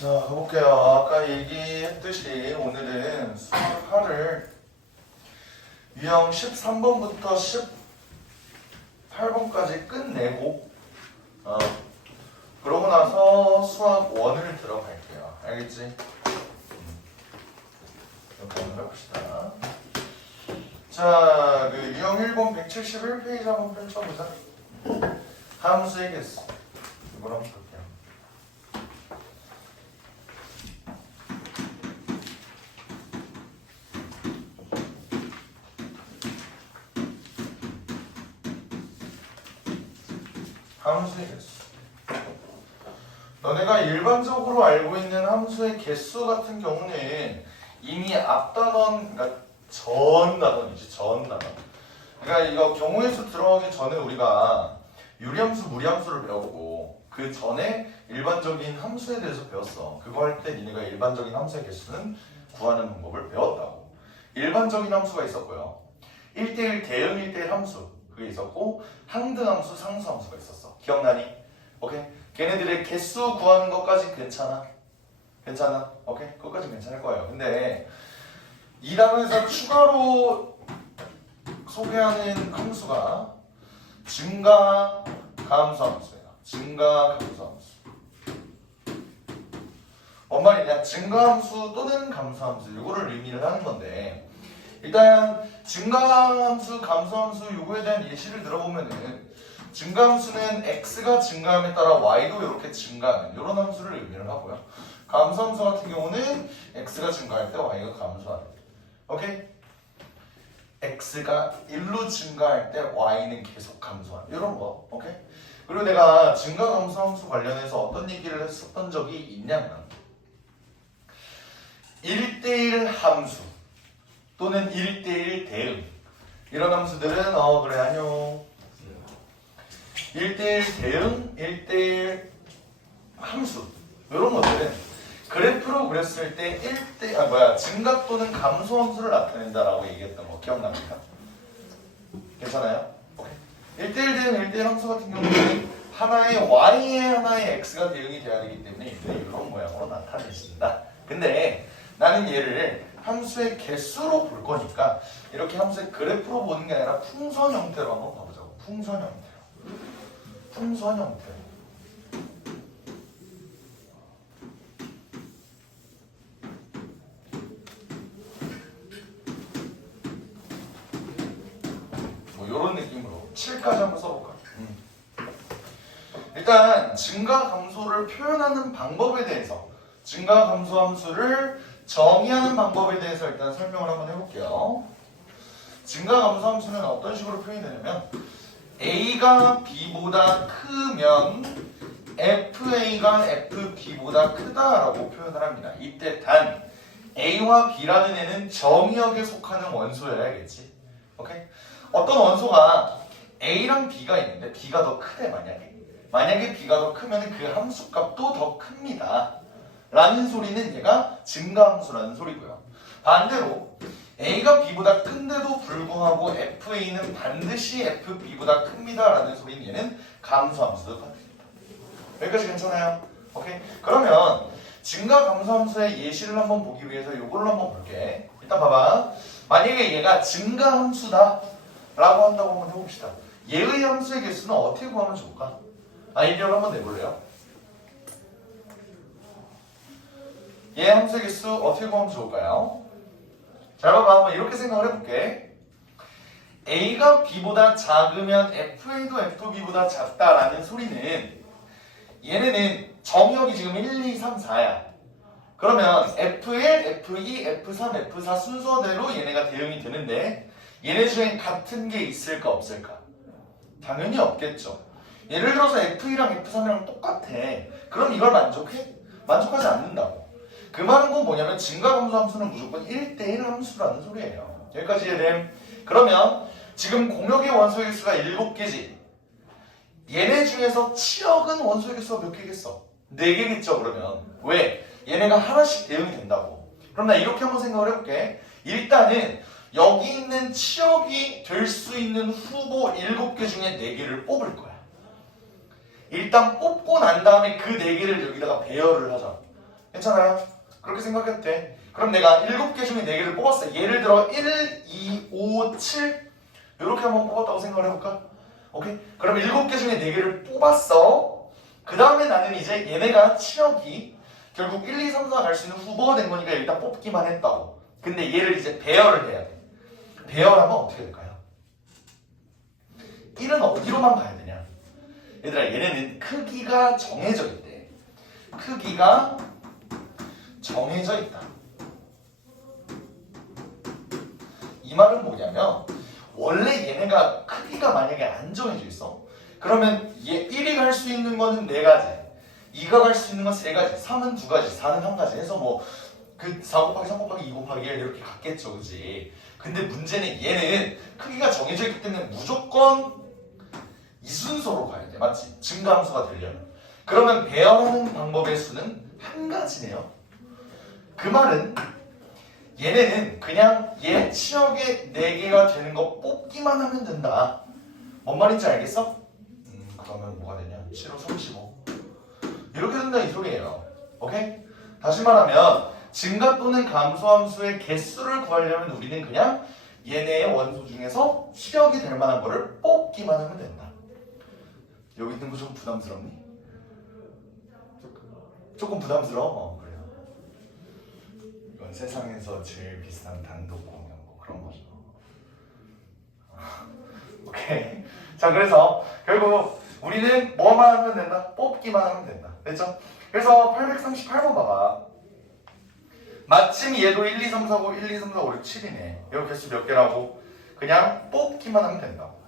자, 가볼게요. 아까 얘기했듯이 오늘은 수학 하를 유형 13번부터 18번까지 끝내고 그러고 나서 수학 1을 들어갈게요. 알겠지? 이렇게 한번 해봅시다. 자, 그 유형 1번 171페이지 한번 펼쳐보자. 함수의 개수. 이걸 한번 볼게요. 함수의 개수. 너네가 일반적으로 알고 있는 함수의 개수 같은 경우는 이미 앞단원, 그러니까 전단원이지, 전단원. 그러니까 이거 경우의 수 들어가기 전에 우리가 유리함수, 무리함수를 배워보고 그 전에 일반적인 함수에 대해서 배웠어. 그거 할 때 니네가 일반적인 함수의 개수는 구하는 방법을 배웠다고. 일반적인 함수가 있었고요. 1대1 대응 1대1 함수 그게 있었고 항등함수, 상수함수가 있었어. 기억나니? 오케이? 걔네들의 개수 구하는 것까지 괜찮아? 괜찮아? 오케이? 그것까지 괜찮을 거예요. 근데 이 단원에서 추가로 소개하는 함수가 증가 감소함수예요. 증가 감소함수. 뭔 말이냐? 증가함수 또는 감소함수 이거를 의미를 하는 건데 일단 증가함수, 감소함수 요거에 대한 예시를 들어보면은 증가함수는 x가 증가함에 따라 y도 이렇게 증가하는 이런 함수를 의미를 하고요. 감소함수 같은 경우는 x가 증가할 때 y가 감소하는. 오케이? x가 1로 증가할 때 y는 계속 감소하는 이런 거. 오케이? 그리고 내가 증가 감소함수 관련해서 어떤 얘기를 했었던 적이 있냐면 1대1 함수 또는 1대1 대응 이런 함수들은 그래 안녕 1대1 대응, 1대1 함수 이런 것들은 그래프로 그렸을 때 증가 또는 감소 함수를 나타낸다라고 얘기했던 거 기억납니까? 괜찮아요? 오케이. 1대1 대응, 1대1 함수 같은 경우는 하나의 y에 하나의 x가 대응이 돼야 되기 때문에 이런 모양으로 나타내진다. 근데 나는 얘를 함수의 개수로 볼 거니까 이렇게 함수의 그래프로 보는 게 아니라 풍선 형태로 한번 봐보자고. 풍선 형태로. 풍선 형태로. 뭐 이런 느낌으로 7까지 한번 써볼까? 일단 증가 감소를 표현하는 방법에 대해서 증가 감소 함수를 정의하는 방법에 대해서 일단 설명을 한번 해볼게요. 증가 감소 함수는 어떤 식으로 표현이 되냐면 A가 B보다 크면 FA가 FB보다 크다라고 표현을 합니다. 이때 단 A와 B라는 애는 정의역에 속하는 원소여야겠지. 오케이? 어떤 원소가 A랑 B가 있는데 B가 더 크대 만약에 B가 더 크면 그 함수값도 더 큽니다. 라는 소리는 얘가 증가함수라는 소리고요. 반대로 A가 B보다 큰데도 불구하고 FA는 반드시 FB보다 큽니다 라는 소리는 얘는 감소함수도 같습니다. 여기까지 괜찮아요? 오케이? 그러면 증가 감소함수의 예시를 한번 보기 위해서 이걸로 한번 볼게. 일단 봐봐. 만약에 얘가 증가함수다 라고 한다고 한번 해봅시다. 얘의 함수의 개수는 어떻게 구하면 좋을까? 아이디어를 한번 내볼래요? 얘 함수의 개수 어떻게 구하면 좋을까요? 잘 봐봐. 한번 이렇게 생각을 해볼게. A가 B보다 작으면 FA도 FB보다 작다라는 소리는 얘네는 정의역이 지금 1, 2, 3, 4야. 그러면 F1, F2, F3, F4 순서대로 얘네가 대응이 되는데 얘네 중에 같은 게 있을까 없을까? 당연히 없겠죠. 예를 들어서 F2랑 F3이랑 똑같아. 그럼 이걸 만족해? 만족하지 않는다고. 그 말은 건 뭐냐면 증가감소 함수는 무조건 1대1 함수라는 소리예요. 여기까지 이해됨? 그러면 지금 공역의 원소의 개수가 7개지. 얘네 중에서 치역은 원소의 개수가 몇 개겠어? 4개겠죠 그러면. 왜? 얘네가 하나씩 대응이 된다고. 그럼 나 이렇게 한번 생각을 해볼게. 일단은 여기 있는 치역이 될 수 있는 후보 7개 중에 4개를 뽑을 거야. 일단 뽑고 난 다음에 그 4개를 여기다가 배열을 하자. 괜찮아요? 그렇게 생각해도 돼. 그럼 내가 7개 중에 4개를 뽑았어. 예를 들어 1, 2, 5, 7 이렇게 한번 뽑았다고 생각을 해볼까? 오케이? 그럼 7개 중에 4개를 뽑았어. 그 다음에 나는 이제 얘네가 치역이 결국 1, 2, 3, 4 갈 수 있는 후보가 된 거니까 일단 뽑기만 했다고. 근데 얘를 이제 배열을 해야 돼. 배열하면 어떻게 될까요? 1은 어디로만 가야 되냐? 얘들아, 얘네는 크기가 정해져 있대. 크기가 정해져 있다. 이 말은 뭐냐면 원래 얘네가 크기가 만약에 안 정해져 있어. 그러면 얘 1이 갈 수 있는 거는 4가지, 2가 갈 수 있는 건 3가지, 3은 2가지, 4는 1가지 해서 뭐 그 4 곱하기 3 곱하기 2 곱하기 1 이렇게 갔겠죠, 그지? 근데 문제는 얘는 크기가 정해져 있기 때문에 무조건 이 순서로 가야 돼, 맞지? 증가함수가 되려면. 그러면 배열하는 방법의 수는 1가지네요. 그 말은 얘네는 그냥 얘 치역에 4개가 되는 거 뽑기만 하면 된다. 뭔 말인지 알겠어? 그러면 뭐가 되냐? 7호 35 이렇게 된다 이 소리예요. 오케이? 다시 말하면 증가 또는 감소함수의 개수를 구하려면 우리는 그냥 얘네의 원소 중에서 치역이 될 만한 거를 뽑기만 하면 된다. 여기 있는 거 좀 부담스럽니? 조금 부담스러워? 그래요. 이건 세상에서 제일 비싼 단독 공연고 그런 거죠. 오케이. 자, 그래서 결국 우리는 뭐만 하면 된다? 뽑기만 하면 된다. 됐죠? 그래서 838번 봐봐. 마침 얘도 1, 2, 3, 4, 5, 1, 2, 3, 4, 5, 6, 7이네. 이거 개수 몇 개라고? 그냥 뽑기만 하면 된다고.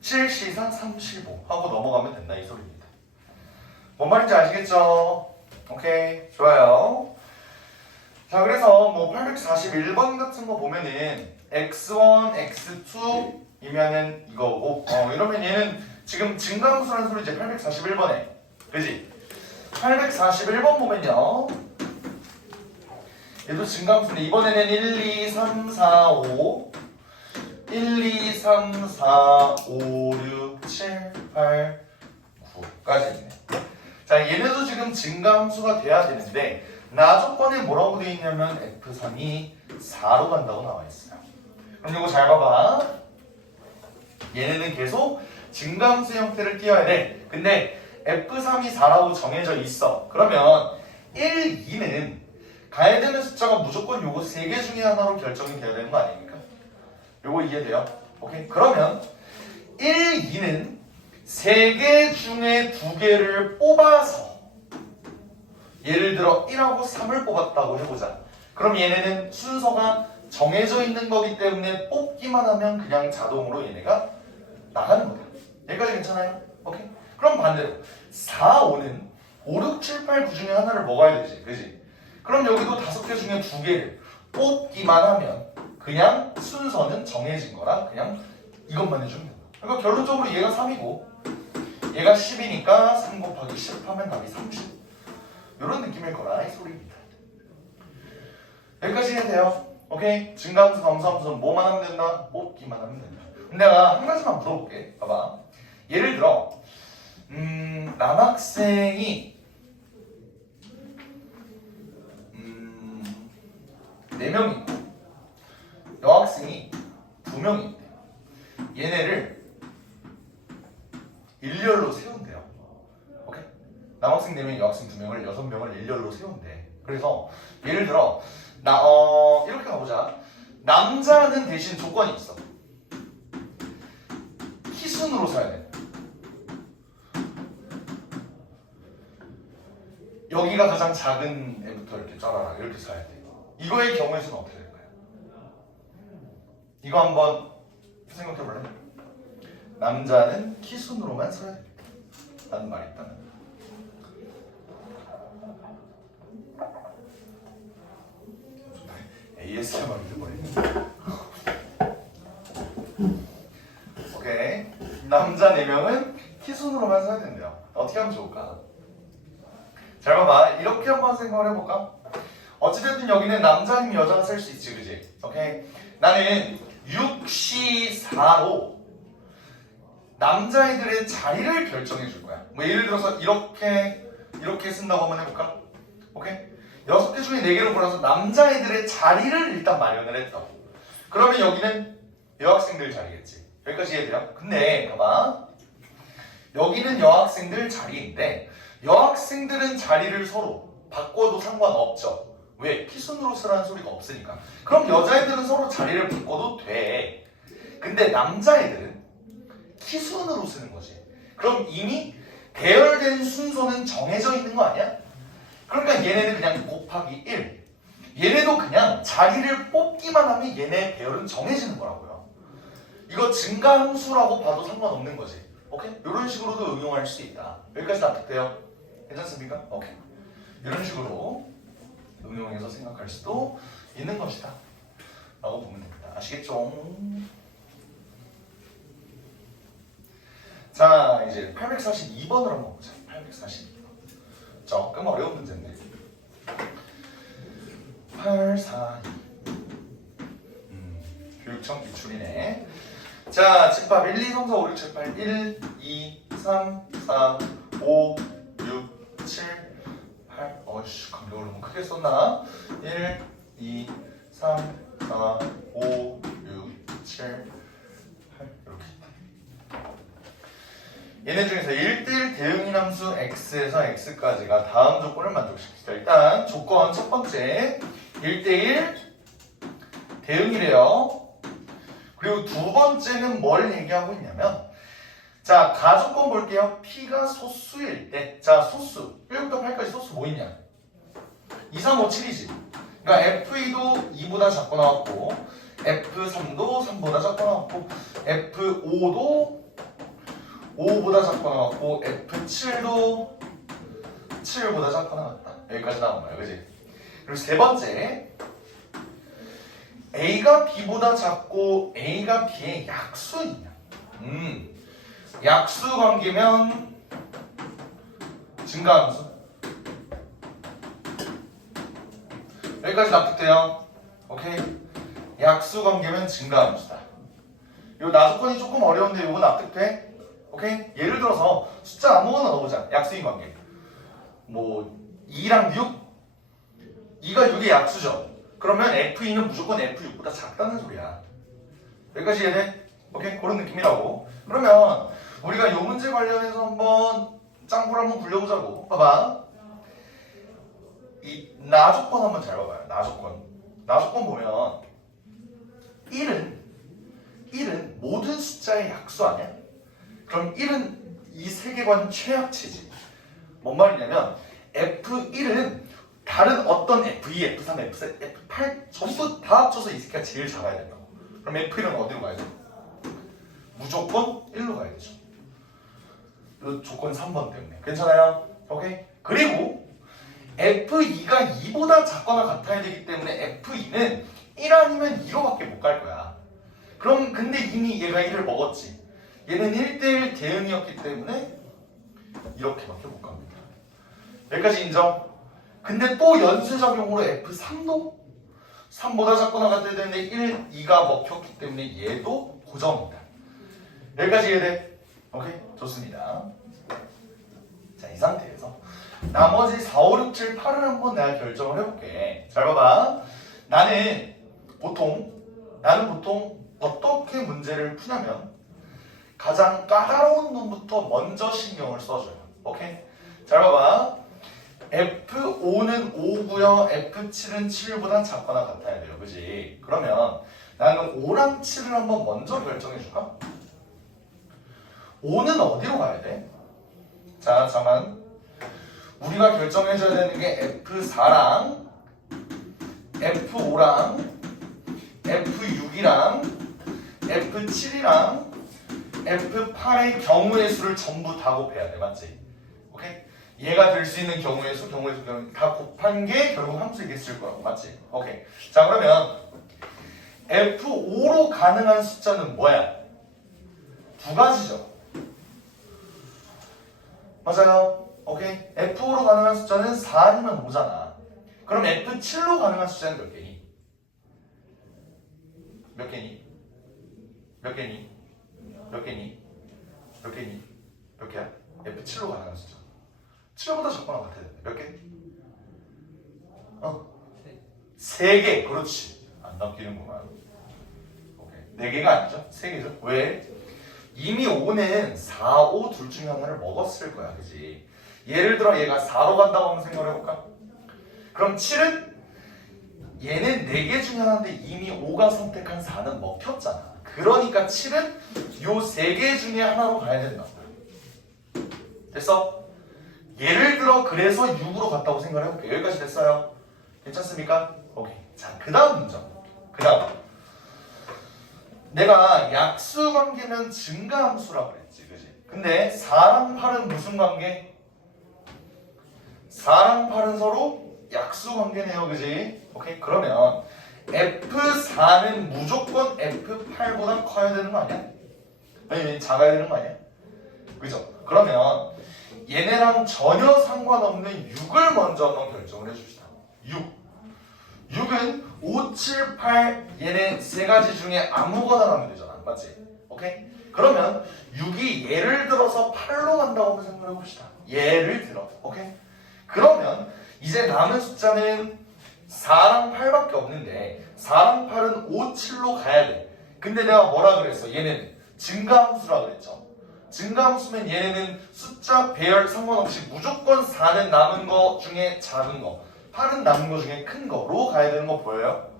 7, 14, 35 하고 넘어가면 된다 이 소리입니다. 뭔 말인지 아시겠죠? 오케이, 좋아요. 자, 그래서 뭐 841번 같은 거 보면은 x1, x2 이면은 이거고 이러면 얘는 지금 증가함수라는 소리 이제 841번에 그지? 841번 보면요 얘도 증가함수인데 이번에는 1, 2, 3, 4, 5 1, 2, 3, 4, 5, 6, 7, 8, 9까지 있네. 자, 얘네도 지금 증가함수가 돼야 되는데 나 조건에 뭐라고 되어 있냐면 F3이 4로 간다고 나와 있어요. 그럼 이거 잘 봐봐. 얘네는 계속 증가함수 형태를 띄어야 돼. 근데 F3이 4라고 정해져 있어. 그러면 1, 2는 가야 되는 숫자가 무조건 요거 3개 중에 하나로 결정이 돼야 되는 거 아닙니까? 요거 이해돼요? 오케이? 그러면 1, 2는 3개 중에 2개를 뽑아서 예를 들어 1하고 3을 뽑았다고 해보자. 그럼 얘네는 순서가 정해져 있는 거기 때문에 뽑기만 하면 그냥 자동으로 얘네가 나가는 거다. 여기까지 괜찮아요? 오케이? 그럼 반대로 4, 5는 5, 6, 7, 8, 9 중에 하나를 먹어야 되지. 그지? 그럼 여기도 5개 중에 2개를 뽑기만 하면 그냥 순서는 정해진 거라 그냥 이것만 해주면 된다. 그러니까 결론적으로 얘가 3이고 얘가 10이니까 3 곱하기 10 하면 답이 30. 이런 느낌일 거라 이 소리입니다. 여기까지 해야 돼요. 오케이? 증가함수, 감소함수는 뭐만 하면 된다? 뽑기만 하면 된다. 근데 내가 한 가지만 물어볼게. 봐봐. 예를 들어 남학생이 4명이 있고 여학생이 2명이 있대요. 얘네를 일렬로 세운대요. 오케이? 남학생 4명, 여학생 2명을 6명을 일렬로 세운대. 그래서 예를 들어 이렇게 가보자. 남자는 대신 조건이 있어. 키순으로 사야 돼. 여기가 가장 작은 애부터 이렇게 짜라라 이렇게 사야 돼. 이거의 경우의 수는 어떻게 될까요? 이거 한번 생각해볼래? 남자는 키순으로만 써야 됩니다. 라는 말이 있다면 ASMR 해버리네. 오케이. 남자 4명은 키순으로만 써야 된대요. 어떻게 하면 좋을까? 잘 봐봐. 이렇게 한번 생각을 해볼까? 어찌됐든 여기는 남자 아니면 여자가 쓸 수 있지, 그지? 오케이? 나는 6시4로 남자애들의 자리를 결정해 줄 거야. 뭐 예를 들어서 이렇게 쓴다고 한번 해볼까? 오케이? 6개 중에 4개를 골라서 남자애들의 자리를 일단 마련을 했다고. 그러면 여기는 여학생들 자리겠지. 여기까지 이해돼요? 근데 봐봐. 여기는 여학생들 자리인데 여학생들은 자리를 서로 바꿔도 상관없죠. 왜? 키순으로 쓰라는 소리가 없으니까. 그럼 여자애들은 서로 자리를 바꿔도 돼. 근데 남자애들은 키순으로 쓰는 거지. 그럼 이미 배열된 순서는 정해져 있는 거 아니야? 그러니까 얘네는 그냥 곱하기 1. 얘네도 그냥 자리를 뽑기만 하면 얘네 배열은 정해지는 거라고요. 이거 증가함수라고 봐도 상관없는 거지. 오케이? 이런 식으로도 응용할 수 있다. 여기까지 납득돼요? 괜찮습니까? 오케이. 이런 식으로 응용해서 생각할 수도 있는 것이다. 라고 보면 됩니다. 아시겠죠? 자, 이제 842번을 한번 보자. 842번. 조금 어려운 문제인데. 842. 교육청 기출이네. 자, 집합 1, 2, 3, 4, 5, 6, 7, 8. 1, 2, 3, 4, 5, 6, 7, 8. 어이씨, 감격을 너무 크게 썼나? 1, 2, 3, 4, 5, 6, 7, 8. 이렇게. 얘네 중에서 1대1 대응인 함수 x에서 x까지가 다음 조건을 만족시키죠. 일단 조건 첫 번째 1대1 대응이래요. 그리고 두 번째는 뭘 얘기하고 있냐면 자, 가조건 볼게요. p가 소수일 때 자, 소수 1부터 8까지 소수 뭐 있냐? 2, 3, 5, 7이지. 그러니까 F2도 2보다 작고 나왔고 F3도 3보다 작고 나왔고 F5도 5보다 작고 나왔고 F7도 7보다 작고 나왔다. 여기까지 나온 거야. 그지? 그리고 세 번째 A가 B보다 작고 A가 B의 약수이냐? 약수 관계면 증가함수. 여기까지 납득돼요? 오케이? 약수 관계면 증가함수다. 요 나조건이 조금 어려운데 요거 납득돼? 오케이? 예를 들어서 숫자 아무거나 넣어보자. 약수인 관계. 뭐 2랑 6? 2가 6의 약수죠. 그러면 F2는 무조건 F6보다 작다는 소리야. 여기까지 이해돼? 오케이? 그런 느낌이라고. 그러면 우리가 이 문제 관련해서 한번 짱구를 한번 굴려보자고. 봐봐. 이 나조건 한번 잘 봐봐요. 나조건 보면 1은 모든 숫자의 약수 아니야? 그럼 1은 이 세계관 최악치지. 뭔 말이냐면 F1은 다른 어떤 F2, F3, F4, F8 전부 다 합쳐서 이 새끼가 제일 작아야 된다고. 그럼 F1은 어디로 가야 돼? 무조건 1로 가야 되죠. 이 조건 3번 때문에. 괜찮아요? 오케이? 그리고 F2가 2보다 작거나 같아야 되기 때문에 F2는 1 아니면 2로밖에 못 갈 거야. 그럼 근데 이미 얘가 1을 먹었지. 얘는 1대1 대응이었기 때문에 이렇게밖에 못 갑니다. 여기까지 인정? 근데 또 연쇄작용으로 F3도 3보다 작거나 같아야 되는데 1, 2가 먹혔기 때문에 얘도 고정입니다. 여기까지 이해돼? 오케이? 좋습니다. 자, 이 상태에서 나머지 4, 5, 6, 7, 8을 한번 내가 결정을 해볼게. 잘 봐봐. 나는 보통 어떻게 문제를 푸냐면 가장 까다로운 놈부터 먼저 신경을 써줘요. 오케이? 잘 봐봐. F5는 5고요. F7은 7보다 작거나 같아야 돼요. 그지? 그러면 나는 5랑 7을 한번 먼저 결정해줄까? 5는 어디로 가야 돼? 자, 잠깐. 우리가 결정해줘야 되는 게 F4랑 F5랑 F6이랑 F7이랑 F8의 경우의 수를 전부 다 곱해야 돼. 맞지? 오케이? 얘가 될 수 있는 경우의 수 다 곱한 게 결국 함수이겠을 거라고. 맞지? 오케이. 자, 그러면 F5로 가능한 숫자는 뭐야? 두 가지죠. 맞아요. 오케이. F5로 가능한 숫자는 4 아니면 5잖아. 그럼 F7로 가능한 숫자는 몇 개니? 몇 개니? 몇 개니? 몇 개니? 몇 개니? 몇 개야? F7로 가능한 숫자. 7보다 작거나 같아야 돼. 몇 개? 3개. 그렇지. 안 낚이는구만. 오케이. 4개가 아니죠? 3개죠. 왜? 이미 5는 4, 5 둘 중에 하나를 먹었을 거야. 그치? 예를 들어 얘가 4로 간다고 한번 생각을 해볼까? 그럼 7은 얘는 4개 중에 하나인데 이미 5가 선택한 4는 먹혔잖아. 그러니까 7은 요 3개 중에 하나로 가야 된다고. 됐어? 예를 들어 그래서 6으로 갔다고 생각을 해볼게. 여기까지 됐어요? 괜찮습니까? 오케이. 자, 그 다음 문제. 그 다음. 내가 약수 관계면 증가함수라고 그랬지. 그지? 근데 4랑 8은 무슨 관계? 4랑 8은 서로 약수 관계네요. 그지? 오케이. 그러면 F4는 무조건 F8보다 커야 되는 거 아니야? 아니, 작아야 되는 거 아니야? 그죠? 그러면 얘네랑 전혀 상관없는 6을 먼저 한번 결정을 해줍시다. 6은 5, 7, 8 얘네 세 가지 중에 아무거나 가면 되잖아. 맞지? 오케이? 그러면 6이 예를 들어서 8로 간다고 생각을 해봅시다. 예를 들어. 오케이? 그러면 이제 남은 숫자는 4랑 8밖에 없는데 4랑 8은 5, 7로 가야 돼. 근데 내가 뭐라 그랬어? 얘네는 증가함수라 그랬죠. 증가함수면 얘네는 숫자 배열 상관없이 무조건 4는 남은 거 중에 작은 거, 8은 남은 거 중에 큰 거로 가야 되는 거 보여요?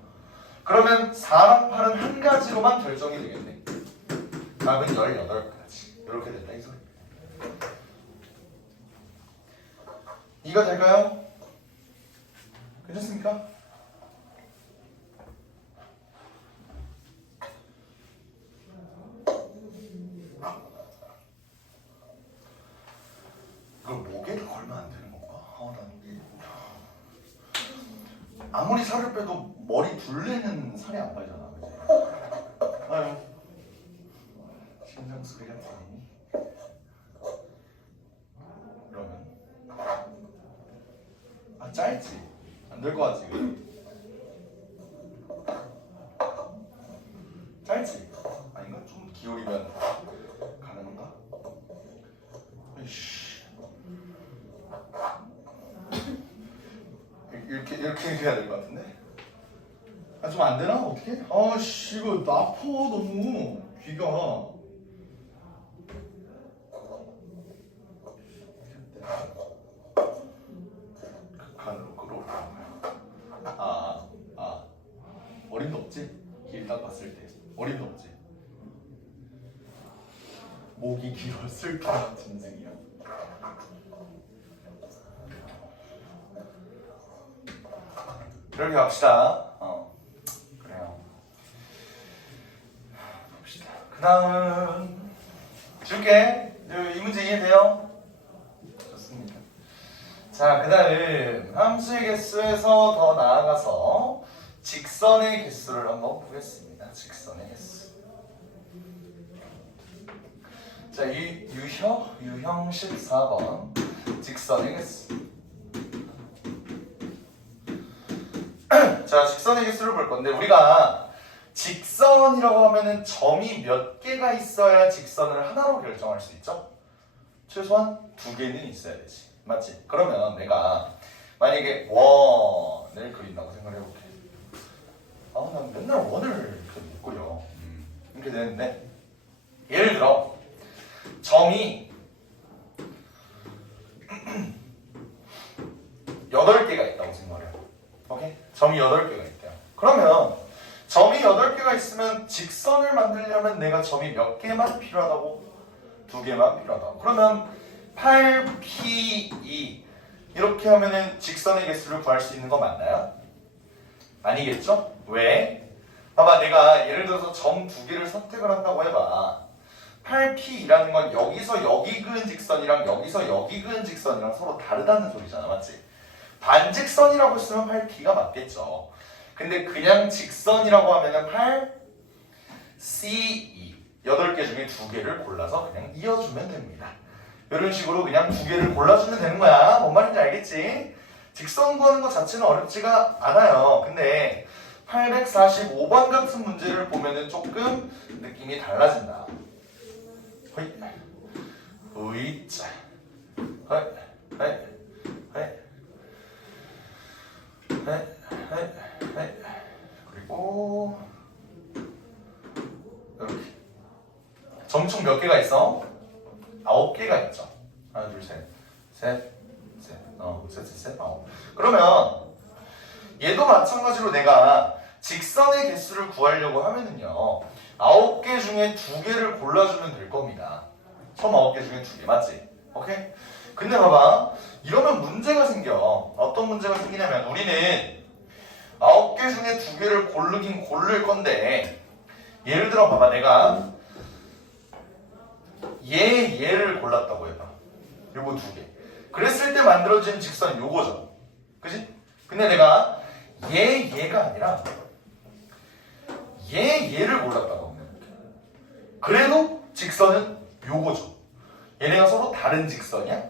그러면 4랑 8은 한 가지로만 결정이 되겠네. 답은 18가지. 이렇게 된다 이 소리. 이거 될까요? 괜찮습니까? 이걸 목에도 걸면 안 되는 건가? 아무리 살을 빼도 머리 둘레는 살이 안 빠지잖아. 그치? 아유, 심장 소리가 들리니? 그러면 짧지? 안 될 것 같지? 짧지? 아닌가? 좀 기울이면 가능한가? 이씨. 이렇게 해야 될 것 같은데? 아, 좀 안 되나? 어떻게? 아씨, 이거 아파, 너무. 귀가. 극한으로 끌어올리는 거야. 어림도 없지? 길 딱 봤을 때. 어림도 없지? 목이 길었을 때 짐승이야. 이렇게 갑시다. 그래요. 봅시다. 그 다음 줄게. 이 문제 이해돼요? 좋습니다. 자, 그 다음 함수의 개수에서 더 나아가서 직선의 개수를 한번 보겠습니다. 직선의 개수. 자, 이 유형 14번 직선의 개수. 자, 직선의 개수를 볼 건데 우리가 직선이라고 하면은 점이 몇 개가 있어야 직선을 하나로 결정할 수 있죠? 최소한 2개는 있어야 되지. 맞지? 그러면 내가 만약에 원을 그린다고 생각을 해볼게. 난 맨날 원을 이렇게 못 그려. 이렇게 되는데 예를 들어 점이 8개가 있다고 생각을 해요. 오케이? 점이 8개가 있대요. 그러면 점이 8개가 있으면 직선을 만들려면 내가 점이 몇 개만 필요하다고? 2개만 필요하다고. 그러면 8P2 이렇게 하면은 직선의 개수를 구할 수 있는 거 맞나요? 아니겠죠? 왜? 봐봐, 내가 예를 들어서 점 2개를 선택을 한다고 해봐. 8P라는 건 여기서 여기 그은 직선이랑 여기서 여기 그은 직선이랑 서로 다르다는 소리잖아. 맞지? 반직선이라고 쓰면 8P가 맞겠죠. 근데 그냥 직선이라고 하면은 8C2 8개 중에 2개를 골라서 그냥 이어주면 됩니다. 이런 식으로 그냥 2개를 골라주면 되는 거야. 뭔 말인지 알겠지? 직선 구하는 것 자체는 어렵지가 않아요. 근데 845번 같은 문제를 보면은 조금 느낌이 달라진다. 허이, 으이짜, 허이, 허이, 허이, 허이, 허이, 허이. 점이 총 몇 개가 있어? 9개가 있죠. 하나, 둘, 셋, 셋, 셋, 셋, 셋, 셋, 그러면 얘도 마찬가지로 내가 직선의 개수를 구하려고 하면은요 9개 중에 2개를 골라주면 될 겁니다. 처음 9개 중에 2개 맞지? 오케이? 근데 봐봐 이러면 문제가 생겨. 어떤 문제가 생기냐면 우리는 9개 중에 2개를 고르긴 고를 건데 예를 들어 봐봐 내가 얘를 골랐다고 해봐. 요거 2개. 그랬을 때 만들어진 직선이 요거죠. 그지? 근데 내가 얘가 아니라 얘를 골랐다고 하면 그래도 직선은 요거죠. 얘네가 서로 다른 직선이야?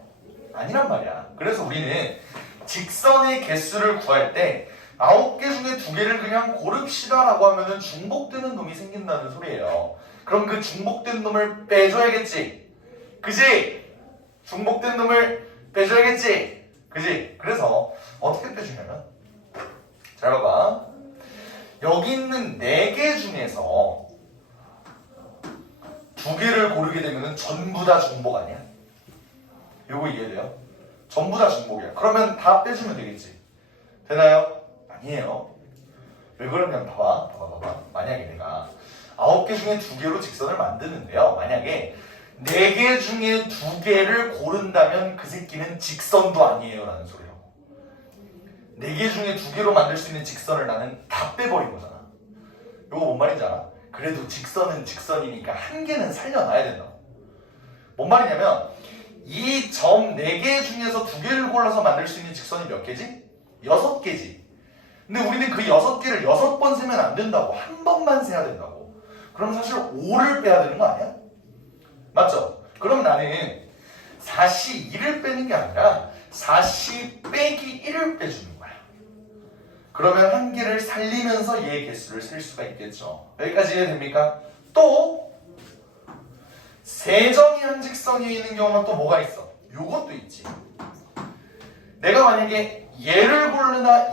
아니란 말이야. 그래서 우리는 직선의 개수를 구할 때 9개 중에 2개를 그냥 고릅시다 라고 하면은 중복되는 놈이 생긴다는 소리예요. 그럼 그 중복된 놈을 빼줘야겠지. 그지? 중복된 놈을 빼줘야겠지. 그지? 그래서 어떻게 빼주냐면 잘 봐봐. 여기 있는 4개 중에서 2개를 고르게 되면 전부 다 중복 아니야? 요거 이해돼요? 전부 다 중복이야. 그러면 다 빼주면 되겠지. 되나요? 아니에요. 왜 그러냐면 봐봐. 만약에 내가 9개 중에 2개로 직선을 만드는데요. 만약에 4개 중에 2개를 고른다면 그 새끼는 직선도 아니에요 라는 소리라고. 4개 중에 2개로 만들 수 있는 직선을 나는 다 빼버린 거잖아. 이거 뭔 말인지 알아? 그래도 직선은 직선이니까 한 개는 살려놔야 된다고. 뭔 말이냐면 이 점 4개 중에서 2개를 골라서 만들 수 있는 직선이 몇 개지? 6개지. 근데 우리는 그 6개를 6번 세면 안 된다고. 한 번만 세야 된다고. 그럼 사실 5를 빼야 되는 거 아니야? 맞죠? 그럼 나는 4시 2를 빼는 게 아니라 4시 빼기 1을 빼주는 거야. 그러면 한 개를 살리면서 얘의 개수를 셀 수가 있겠죠. 여기까지 이해됩니까? 또 세점이 한 직선이 있는 경우가 또 뭐가 있어? 요것도 있지. 내가 만약에 얘를 고르나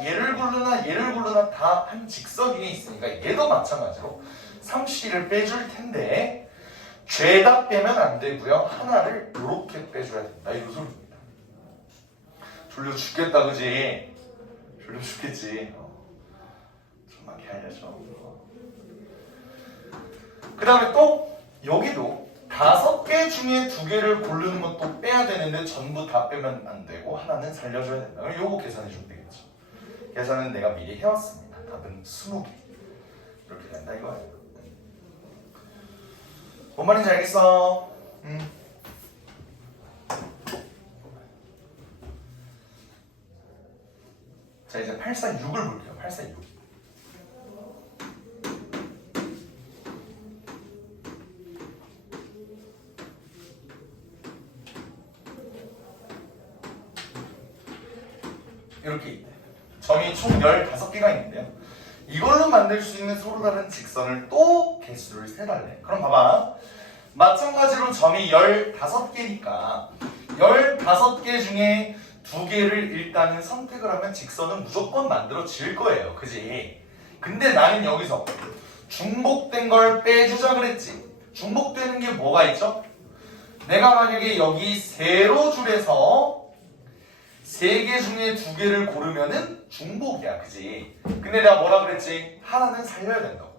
다 한 직선 위에 있으니까 얘도 마찬가지로 3C를 빼줄 텐데 죄다 빼면 안 되고요. 하나를 이렇게 빼줘야 된다. 이 소리입니다. 졸려 죽겠다, 그지? 졸려 죽겠지. 좀만 기다려줘. 그 다음에 또 여기도 5개 중에 2개를 고르는 것도 빼야 되는데 전부 다 빼면 안 되고 하나는 살려줘야 된다. 그럼 요거 계산해 주면 되겠죠. 계산은 내가 미리 해왔습니다. 답은 20개. 이렇게 된다 이거예요. 뭔 말인지 알겠어? 자 이제 846을 볼게요. 846. 이렇게 있대. 점이 총 15개가 있는데요. 이걸로 만들 수 있는 서로 다른 직선을 또 개수를 세달래. 그럼 봐봐. 마찬가지로 점이 15개니까 15개 중에 2개를 일단은 선택을 하면 직선은 무조건 만들어질 거예요. 그지? 근데 나는 여기서 중복된 걸 빼주자 그랬지. 중복되는 게 뭐가 있죠? 내가 만약에 여기 세로줄에서 3개 중에 2개를 고르면은 중복이야. 그지? 근데 내가 뭐라 그랬지? 하나는 살려야 된다고.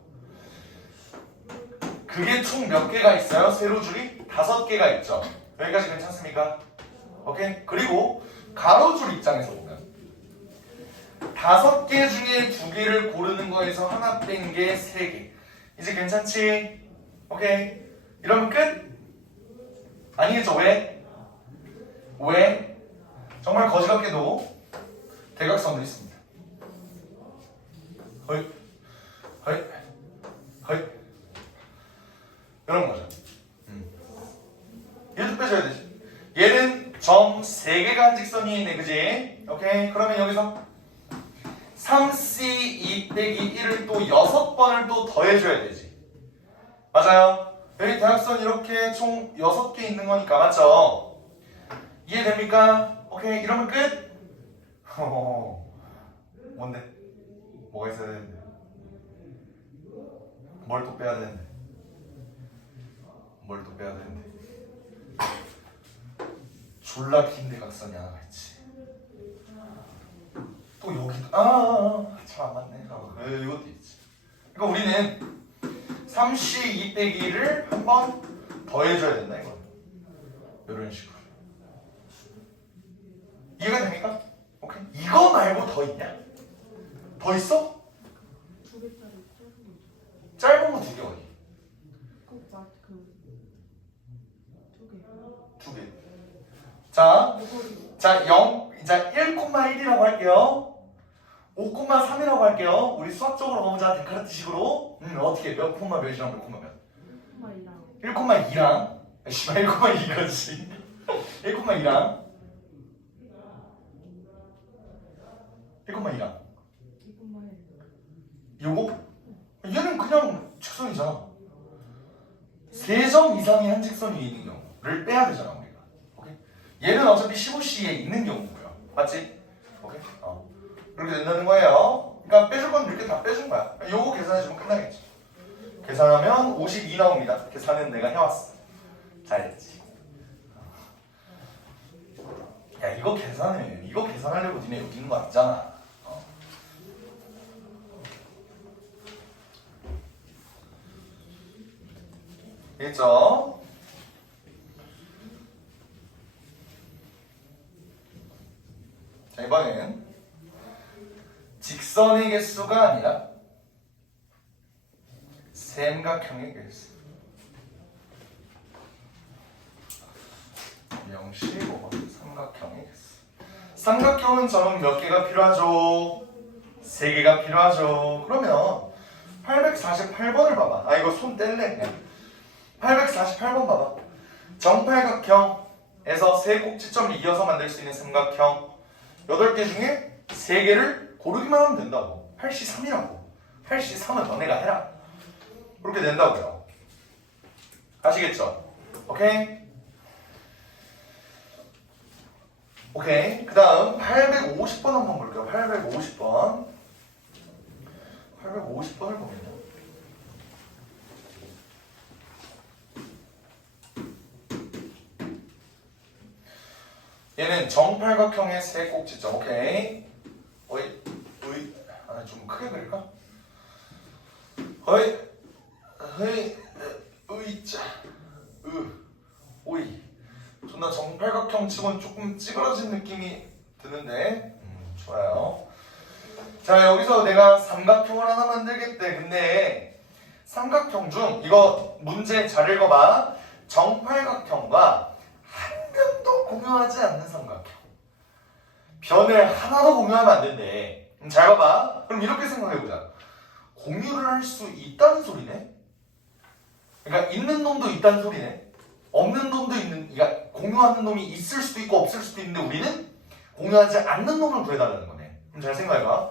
그게 총 몇 개가 있어요? 세로줄이? 5개가 있죠. 여기까지 괜찮습니까? 오케이? 그리고 가로줄 입장에서 보면 5개 중에 2개를 고르는 거에서 하나 뺀 게 3개. 이제 괜찮지? 오케이? 이러면 끝? 아니겠죠? 왜? 왜? 정말 거지 같게도 대각선도 있습니다. 허이, 허이, 허이. 이런 거죠. 얘도 빼줘야 되지. 얘는 점 3개가 한 직선이 있네, 그지? 오케이. 그러면 여기서 3C2 빼기 1을 또 6번을 또 더해줘야 되지. 맞아요? 여기 대각선 이렇게 총 6개 있는 거니까, 맞죠? 이해됩니까? 오케이. 이러면 끝? 뭔데? 뭐가 있어야 되는데? 뭘 또 빼야 되는데? 뭘 또 빼야 되는데. 졸라 긴 대각선이 하나가 있지. 또 여기도 잘 안 맞네. 이것도 있지. 그러니까 우리는 3C2 빼기를 한 번 더 해줘야 된다 이거는. 이런 식으로. 이해가 됩니까? 오케이. 이거 말고 더 있냐? 더 있어? 2개짜리 짧은 거 2개 어디? 두 개. 자, 1,1이라고 할게요. 5,3이라고 할게요. 우리 수학적으로 가보자. 데카르트식으로. 어떻게 몇 콤마 몇이랑 몇 콤마 몇? 1,2랑 씨발 1,2까지 1,2랑 1,2랑 요거? 얘는 그냥 직선이잖아. 3점 이상의 한 직선이 있는 경우를 빼야 되잖아 우리가. 오케이? 얘는 어차피 15C에 있는 경우고요. 맞지? 오케이? 그렇게 된다는 거예요. 그러니까 빼줄 건 이렇게 다 빼준 거야. 요거 계산해주면 끝나겠지. 계산하면 52 나옵니다. 계산은 내가 해왔어. 잘했지. 야 이거 계산하려고 니네 여기 있는 거 아니잖아. 됐죠? 자 이번엔 직선의 개수가 아니라 삼각형의 개수. 명시 5번 삼각형의 개수. 삼각형은 저는 몇 개가 필요하죠? 3개가 필요하죠. 그러면 848번을 봐봐. 이거 손 뗄래 그냥. 848번 봐봐. 정팔각형에서 세 꼭지점을 이어서 만들 수 있는 삼각형 8개 중에 3개를 고르기만 하면 된다고. 8C3이라고. 8C3은 너네가 해라. 그렇게 된다고요. 아시겠죠? 오케이? 오케이. 그 다음 850번 한번 볼게요. 850번. 850번을 보면요. 얘는 정팔각형의 세 꼭지점. 오케이. 좀 크게 그릴까? 존나 정팔각형 치고는 조금 찌그러진 느낌이 드는데 좋아요. 자 여기서 내가 삼각형을 하나 만들겠대. 근데 삼각형 중 이거 문제 잘 읽어봐. 정팔각형과 한 변도 공유하지 않는 삼각형. 변을 하나도 공유하면 안 된대. 잘 봐봐. 그럼 이렇게 생각해보자. 공유를 할 수 있다는 소리네. 그러니까 있는 놈도 있다는 소리네. 없는 놈도 있는, 그러니까 공유하는 놈이 있을 수도 있고 없을 수도 있는데 우리는 공유하지 않는 놈을 구해달라는 거네. 그럼 잘 생각해봐.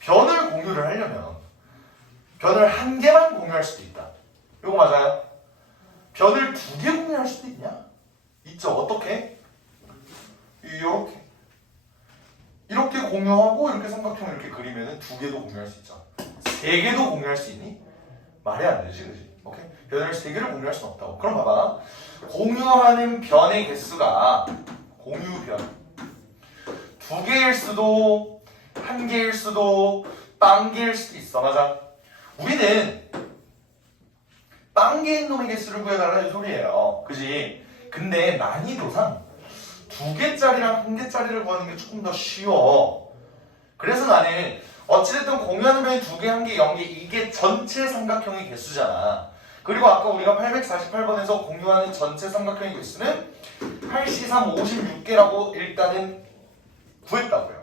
변을 공유를 하려면 변을 한 개만 공유할 수도 있다. 이거 맞아요? 변을 2개 공유할 수도 있냐? 있죠. 어떻게? 이렇게 공유하고 이렇게 삼각형을 이렇게 그리면은 2개도 공유할 수 있잖아. 3개도 공유할 수 있니? 말이 안 되지, 그지? 오케이? 변을 3개를 공유할 수는 없다고. 그럼 봐봐. 공유하는 변의 개수가 공유변 2개일 수도 1개일 수도 빵개일 수도 있어. 맞아? 우리는 빵개인 놈의 개수를 구해달라는 소리예요. 그지? 근데 난이도상 2개짜리랑 1개짜리를 구하는 게 조금 더 쉬워. 그래서 나는 어찌됐든 공유하는 변이 2개, 1개, 0개 이게 전체 삼각형의 개수잖아. 그리고 아까 우리가 848번에서 공유하는 전체 삼각형의 개수는 8C3 56개라고 일단은 구했다고요.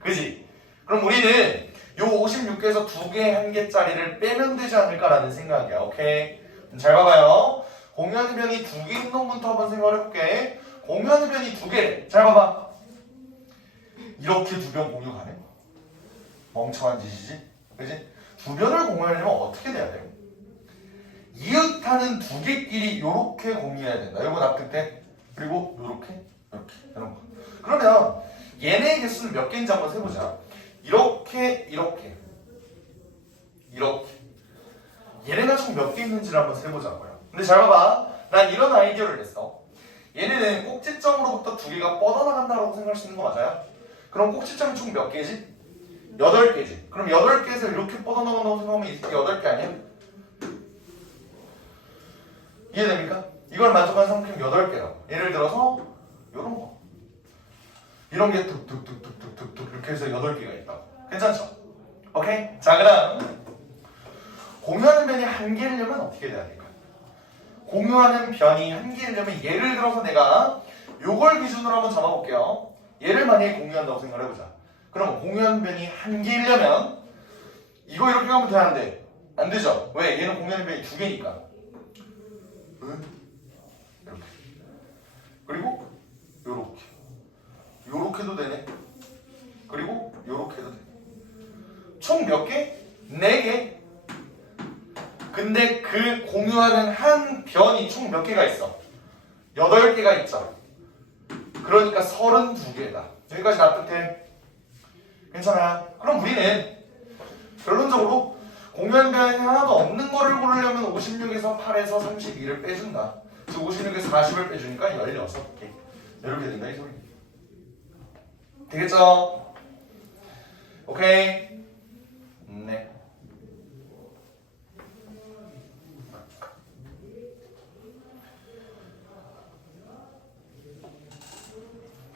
그지? 그럼 우리는 요 56개에서 2개, 1개짜리를 빼면 되지 않을까라는 생각이야. 오케이? 잘 봐봐요. 공유하는 변이 2개인 놈부터 한번 생각을 해볼게. 공유하는 변이 2개. 잘 봐봐. 이렇게 2변 공유 가능? 멍청한 짓이지? 그지? 2변을 공유하려면 어떻게 돼야 돼요? 이웃하는 2개끼리 요렇게 공유해야 된다. 요거 납득 때. 그리고 요렇게 이런 거. 그러면 얘네의 개수는 몇 개인지 한번 세보자. 이렇게 얘네가 총 몇 개 있는지를 한번 세보자고요. 근데 잘 봐봐. 난 이런 아이디어를 냈어. 얘네는 꼭지점으로부터 두 개가 뻗어나간다고 생각할 수 있는 거 맞아요? 그럼 꼭지점이 총 몇 개지? 8개지. 그럼 8개에서 이렇게 뻗어나간다고 생각하면 이 8개 아니야? 이해됩니까? 이걸 만족하는 삼각형 8개라고. 예를 들어서 이런 거. 이런 게 툭툭툭툭툭툭 이렇게 해서 8개가 있다고. 괜찮죠? 오케이? 자, 그 다음 공유하는 변이 한 개이려면 어떻게 돼야 될까? 공유하는 변이 한 개이려면 예를 들어서 내가 요걸 기준으로 한번 잡아볼게요. 얘를 만약에 공유한다고 생각해보자. 그럼 공유하는 변이 한 개이려면 이거 이렇게 가면 되는데 안 되죠? 왜? 얘는 공유하는 변이 2개니까. 이렇게. 그리고 요렇게. 요렇게도 되네. 그리고 요렇게도 되네. 총 몇 개? 4개. 근데 그 공유하는 한 변이 총 몇 개가 있어? 8개가 있죠. 그러니까 32개다. 여기까지 납득해? 괜찮아요? 그럼 우리는 결론적으로 공유하는 변이 하나도 없는 거를 고르려면 56에서 8에서 32를 빼준다. 즉 56에서 40을 빼주니까 16개. 이렇게 된다 이 소리. 되겠죠? 오케이? 네.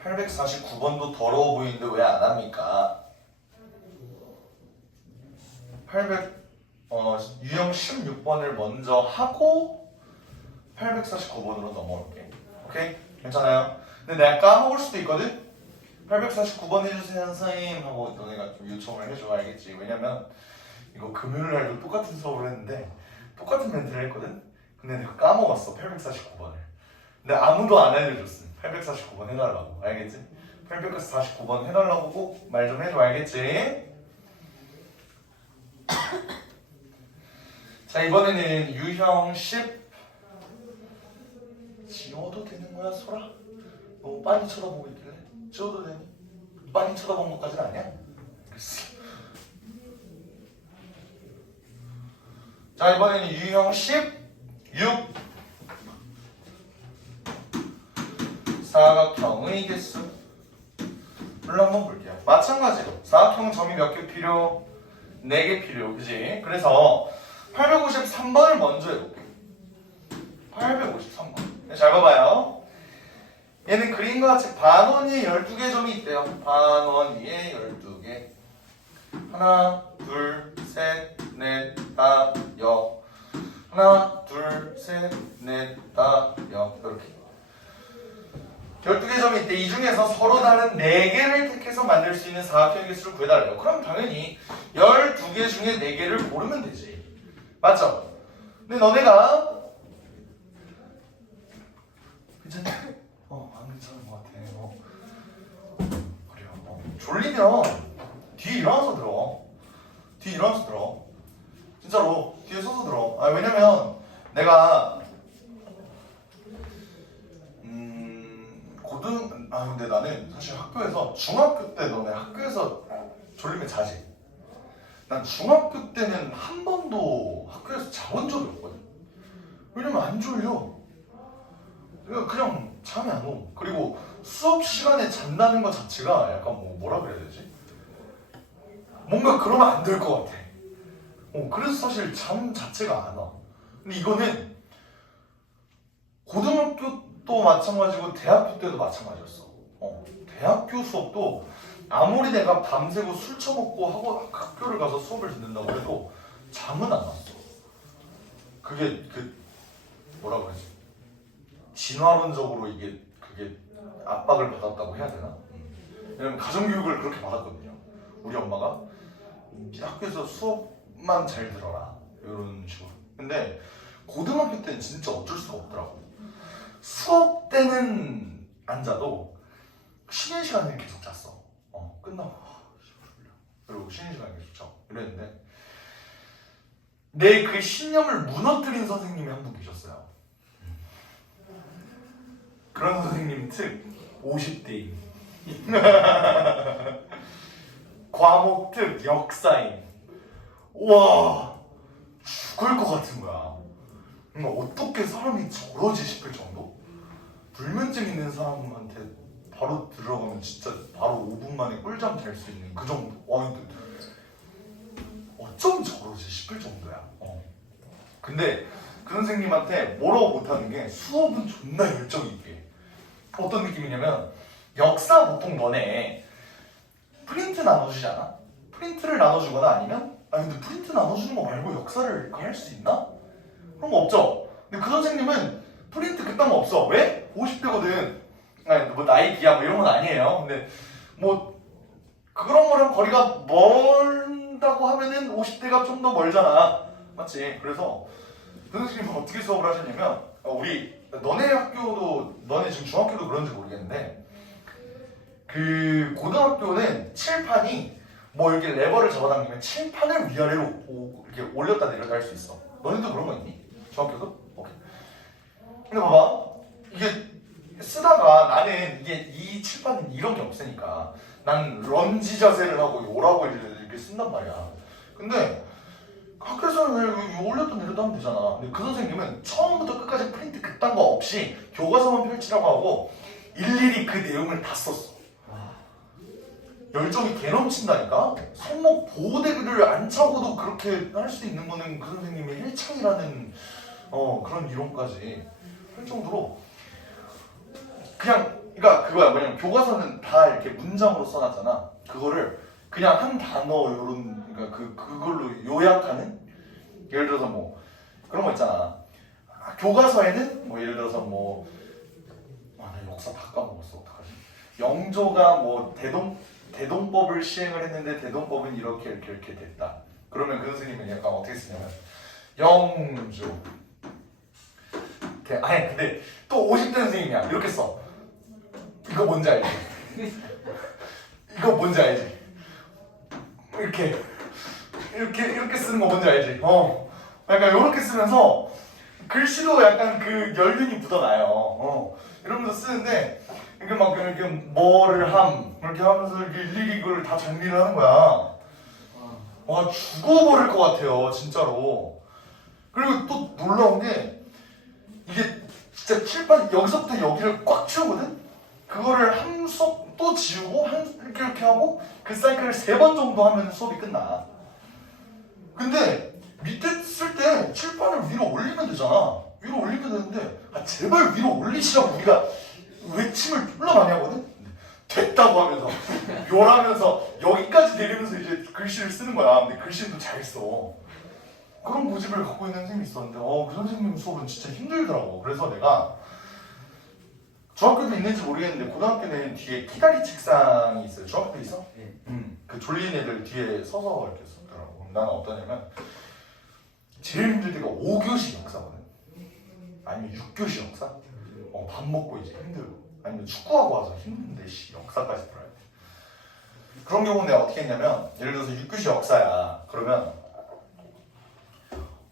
(849번도) 더러워 보이는데 왜 안 합니까? 유형 16번을 먼저 하고 849번으로 넘어올게. 오케이? 괜찮아요? 근데 내가 까먹을 수도 있거든? 849번 해주세요 선생님 하고 너네가 좀 요청을 해줘. 알겠지? 왜냐면 이거 금요일 날도 똑같은 수업을 했는데 똑같은 멘트를 했거든? 근데 내가 까먹었어 849번을. 근데 아무도 안 알려줬음. 849번 해달라고. 알겠지? 849번 해달라고 꼭 말 좀 해줘. 알겠지? 자, 이번에는 유형 10 지워도 되는 거야 소라? 너무 빤히 쳐다보고 있길래 지워도 되니? 빤히 쳐다본 것까지는 아니야? 알겠어. 자, 이번에는 유형 16 사각형의 개수 물론 한번 볼게요. 마찬가지로 사각형 점이 몇 개 필요? 4개 필요. 그지? 그래서 853번을 먼저 해볼게. 853번. 잘 봐봐요. 얘는 그림과 같이 반원 위에 12개 점이 있대요. 반원 위에 12개. 하나, 둘, 셋, 넷, 다, 여. 하나, 둘, 셋, 넷, 다, 여. 이렇게. 12개 점이 있대. 이 중에서 서로 다른 4개를 택해서 만들 수 있는 사각형의 개수를 구해달래요. 그럼 당연히 12개 중에 4개를 고르면 되지. 맞죠? 근데 너네가 괜찮니? 안 괜찮은 것 같아. 그래요. 졸리면 뒤에 일어나서 들어. 뒤에 일어나서 들어. 진짜로 뒤에 서서 들어. 왜냐면 내가 근데 나는 사실 학교에서 중학교 때 너네 학교에서 졸리면 자지. 난 중학교 때는 한 번도 학교에서 자본 적이 없거든. 왜냐면 안 졸려. 그냥 잠이 안 오. 그리고 수업 시간에 잔다는 것 자체가 약간 뭐라 그래야 되지? 뭔가 그러면 안 될 것 같아. 그래서 사실 잠 자체가 안 와. 근데 이거는 고등학교도 마찬가지고 대학교 때도 마찬가지였어. 대학교 수업도 아무리 내가 밤새고 술 처먹고 학교를 가서 수업을 듣는다고 해도 잠은 안 왔어. 그게 뭐라 그러지? 진화론적으로 그게 압박을 받았다고 해야 되나? 왜냐면 가정교육을 그렇게 받았거든요. 우리 엄마가 학교에서 수업만 잘 들어라 이런 식으로. 근데 고등학교 때는 진짜 어쩔 수가 없더라고. 수업 때는 안 자도 쉬는 시간에 계속 잤어. 끝나고 그리고 쉬는 시간에 계속 자고 이랬는데 내 그 신념을 무너뜨린 선생님이 한 분 계셨어요. 그런 선생님 특 50대인 과목 특 역사인. 와 죽을 것 같은 거야. 어떻게 사람이 저러지 싶을 정도? 불면증 있는 사람한테 바로 들어가면 진짜 바로 5분 만에 꿀잠 잘 수 있는 그 정도. 와, 근데 어쩜 저러지 싶을 정도야. 근데 그 선생님한테 뭐라고 못하는 게 수업은 존나 열정 있게. 어떤 느낌이냐면 역사 보통 너네 프린트 나눠주잖아. 프린트를 나눠주거나 아니면 근데 프린트 나눠주는 거 말고 역사를 할 수 있나? 그런 거 없죠. 근데 그 선생님은 프린트 그딴 거 없어. 왜? 50대거든. 아니 뭐 나이 비하 뭐 이런 건 아니에요. 근데 뭐 그런 거랑 거리가 멀다고 하면은 50대가 좀 더 멀잖아. 맞지? 그래서 그 선생님은 어떻게 수업을 하셨냐면 우리 너네 학교도 너네 지금 중학교도 그런지 모르겠는데 그 고등학교는 칠판이 뭐 이렇게 레버를 잡아당기면 칠판을 위아래로 이렇게 올렸다 내렸다 할 수 있어. 너네도 그런 거 있니? 중학교도? 오케이. 근데 봐봐 이게 쓰다가 나는 이게 이 칠판은 이런 게 없으니까 난 런지 자세를 하고 오라고 이렇게 쓴단 말이야. 근데 학교에서는 왜 올렸다 내렸다 하면 되잖아. 근데 그 선생님은 처음부터 끝까지 프린트 그딴 거 없이 교과서만 펼치라고 하고 일일이 그 내용을 다 썼어. 열정이 개 넘친다니까? 손목 보호대를 안 차고도 그렇게 할 수 있는 거는 그 선생님의 일창이라는 그런 이론까지 할 정도로 그냥 그러니까 그거야. 뭐냐면 교과서는 다 이렇게 문장으로 써놨잖아. 그거를 그냥 한 단어 요런 그러니까 그걸로 요약하는 예를 들어서 뭐 그런 거 있잖아. 교과서에는 뭐 예를 들어서 나 역사 다 까먹었어. 어떡하지? 영조가 뭐 대동법을 시행을 했는데 대동법은 이렇게 됐다. 그러면 그 선생님은 약간 어떻게 쓰냐면 영조 아니 근데 또 50대 선생님이야. 이렇게 써. 이거 뭔지 알지? 이거 뭔지 알지? 이렇게 쓰는 거 뭔지 알지? 약간 이렇게 쓰면서 글씨도 약간 그 연륜이 묻어나요. 이러면서 쓰는데 이게 막 이렇게 뭐를 이렇게 하면서 이렇게 일일이 이걸 다 정리를 하는 거야. 와 죽어버릴 것 같아요 진짜로. 그리고 또 놀라운 게 이게 진짜 칠판 여기서부터 여기를 꽉 채우거든? 그거를 한 수업 또 지우고 이렇게 하고 그 사이클을 3번 정도 하면 수업이 끝나. 근데 밑에 쓸 때 칠판을 위로 올리면 되잖아. 위로 올리면 되는데 제발 위로 올리시라고 우리가 외침을 졸라 많이 하거든? 됐다고 하면서 요라면서 여기까지 내리면서 이제 글씨를 쓰는 거야. 근데 글씨도 잘 써. 그런 고집을 갖고 있는 선생님이 있었는데 그 선생님 수업은 진짜 힘들더라고. 그래서 내가 중학교도 있는지 모르겠는데 고등학교는 뒤에 키다리 책상이 있어요. 중학교도 있어? 네. 그 졸린 애들 뒤에 서서 이렇게 썼더라고. 나는 어떠냐면 제일 힘들 때가 5교시 역사거든. 아니면 6교시 역사? 밥 먹고 이제 힘들고 아니면 축구하고 와서 힘든데 역사까지 들어야 돼. 그런 경우는 내가 어떻게 했냐면 예를 들어서 6교시 역사야. 그러면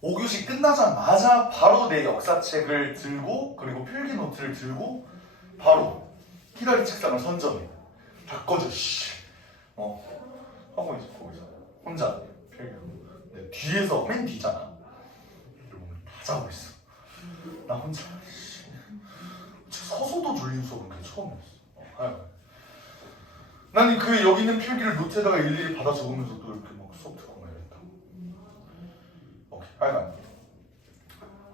5교시 끝나자마자 바로 내 역사책을 들고 그리고 필기 노트를 들고 바로 키다리 책상을 선점해. 다 꺼져 하고 있어 거기서 혼자 필기. 근데 뒤에서 맨 뒤잖아. 이러고 다 자고 있어. 나 혼자 서서도 졸린 수업은 그게 처음이었어. 나는 그 여기 있는 필기를 노트에다가 일일이 받아 적으면서 또 이렇게 막 수업 듣고 막 이랬다. 오케이, 하여간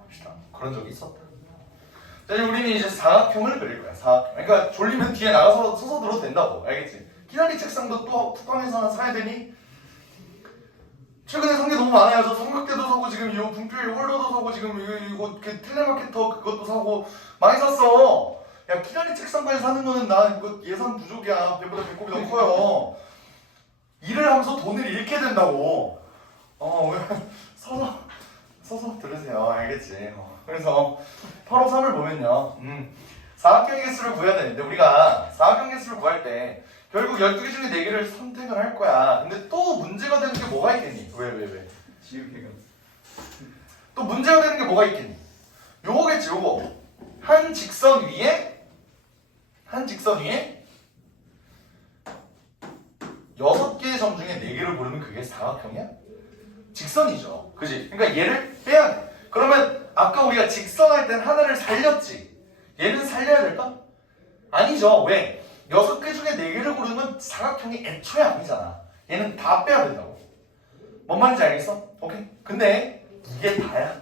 봅시다. 그런 적이 있었다. 자, 이제 우리는 이제 사각형을 그릴 거야. 사각형. 그러니까 졸리면 뒤에 나가서 서서 들어도 된다고. 알겠지? 키다리 책상도 또 툭방에서 하나 사야 되니? 최근에 산 게 너무 많아요. 저 삼각대도 사고 지금 이 분필 홀더도 사고 지금 이거 텔레마케터 그것도 사고 많이 샀어. 야 키다리 책상까지 사는 거는 나 이거 예산 부족이야. 배보다 배꼽이 너무 커요. 일을 하면서 돈을 잃게 된다고. 서서 들으세요. 알겠지? 그래서 8호 3을 보면요. 사각형 개수를 구해야 되는데 우리가 사각형 개수를 구할 때 결국 12개 중에 4개를 선택을 할 거야. 근데 또 문제가 되는 게 뭐가 있겠니? 왜? 지우개가 또 문제가 되는 게 뭐가 있겠니? 요거겠지, 요거. 한 직선 위에 6개의 점 중에 4개를 고르면 그게 사각형이야? 직선이죠. 그지? 그러니까 얘를 빼야 돼. 그러면 아까 우리가 직선할 땐 하나를 살렸지. 얘는 살려야 될까? 아니죠. 왜? 6개 중에 4개를 고르면 사각형이 애초에 아니잖아. 얘는 다 빼야 된다고. 뭔 말인지 알겠어? 오케이? 근데 이게 다야?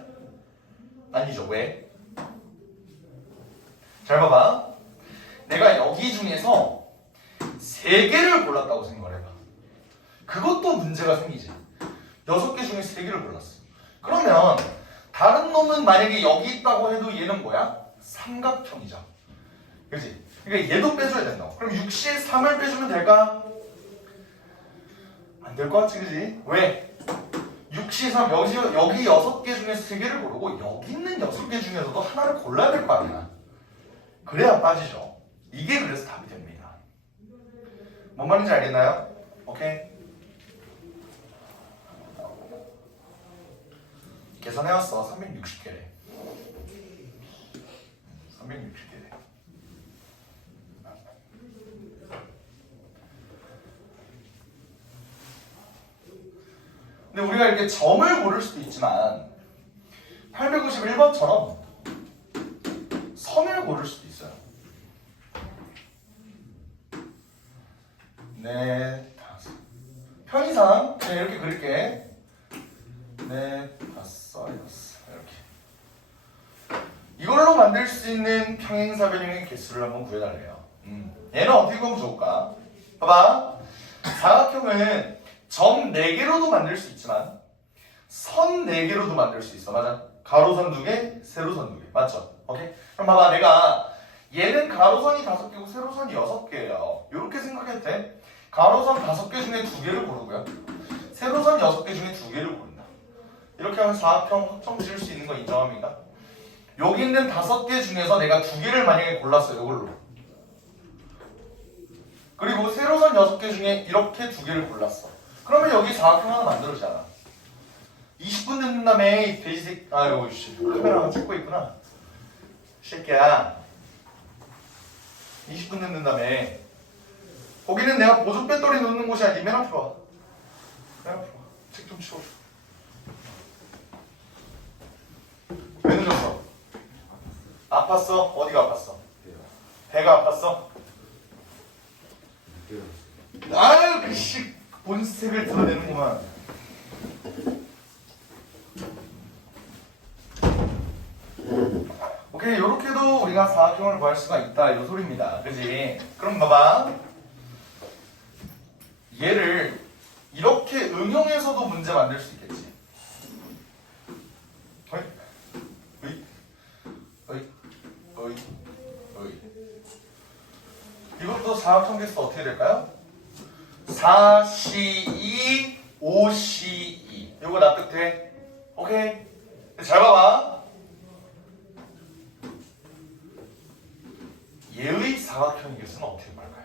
아니죠. 왜? 잘 봐봐. 내가 여기 중에서 3개를 골랐다고 생각을 해봐. 그것도 문제가 생기지. 6개 중에 3개를 골랐어. 그러면 다른 놈은 만약에 여기 있다고 해도 얘는 뭐야? 삼각형이죠. 그치? 그러니까 얘도 빼줘야 된다고. 그럼 6시 3을 빼주면 될까? 안 될 것 같지, 그지? 왜? 6시 3, 여기 6개 중에서 3개를 고르고 여기 있는 6개 중에서도 하나를 골라야 될 거 아니야. 그래야 빠지죠. 이게 그래서 답이 됩니다. 뭔 말인지 알겠나요? 오케이? 계산해왔어. 360개래. 360개래. 근데 우리가 이렇게 점을 고를 수도 있지만 851번처럼 선을 고를 수도 있어요. 네, 다섯. 편의상 그냥 이렇게 그릴게. 네, 다섯, 여섯. 이렇게. 이걸로 만들 수 있는 평행사변형의 개수를 한번 구해달래요. 얘는 어떻게 보면 좋을까? 봐봐. 사각형은 점 4개로도 만들 수 있지만 선 4개로도 만들 수 있어. 맞아? 가로선 2개, 세로선 2개. 맞죠? 오케이? 그럼 봐봐. 내가 얘는 가로선이 5개고 세로선이 6개예요. 이렇게 생각해도 돼. 가로선 5개 중에 2개를 고르고요. 세로선 6개 중에 2개를 고른다. 이렇게 하면 사각형 확정 지을 수 있는 거 인정합니까? 여기 있는 5개 중에서 내가 2개를 만약에 골랐어요. 이걸로. 그리고 세로선 6개 중에 이렇게 2개를 골랐어. 그러면 여기 사각형 하나 만들어지잖아. 20분 늦는 다음에 돼지새끼. 아유 씨, 카메라가 찍고 있구나. 새끼야. 20분 늦는 다음에 거기는 내가 보조 배터리 놓는 곳이 아니. 맨 앞으로 와. 맨 앞으로 와. 책 좀 치워줘. 왜 늦었어? 아팠어? 어디가 아팠어? 배가 아팠어? 아유 그씨 본색을 드러내는구만. 오케이, 요렇게도 우리가 사각형을 구할 수가 있다 이 소리입니다. 그지? 그럼 봐봐. 얘를 이렇게 응용해서도 문제 만들 수 있겠지. 어이, 어이, 어이, 어이, 어이. 이것도 사각형 개수 어떻게 될까요? 4C2, 5C2. 요거 납득돼? 오케이. 잘 봐봐. 얘의 사각형 개수는 어떻게 말까요?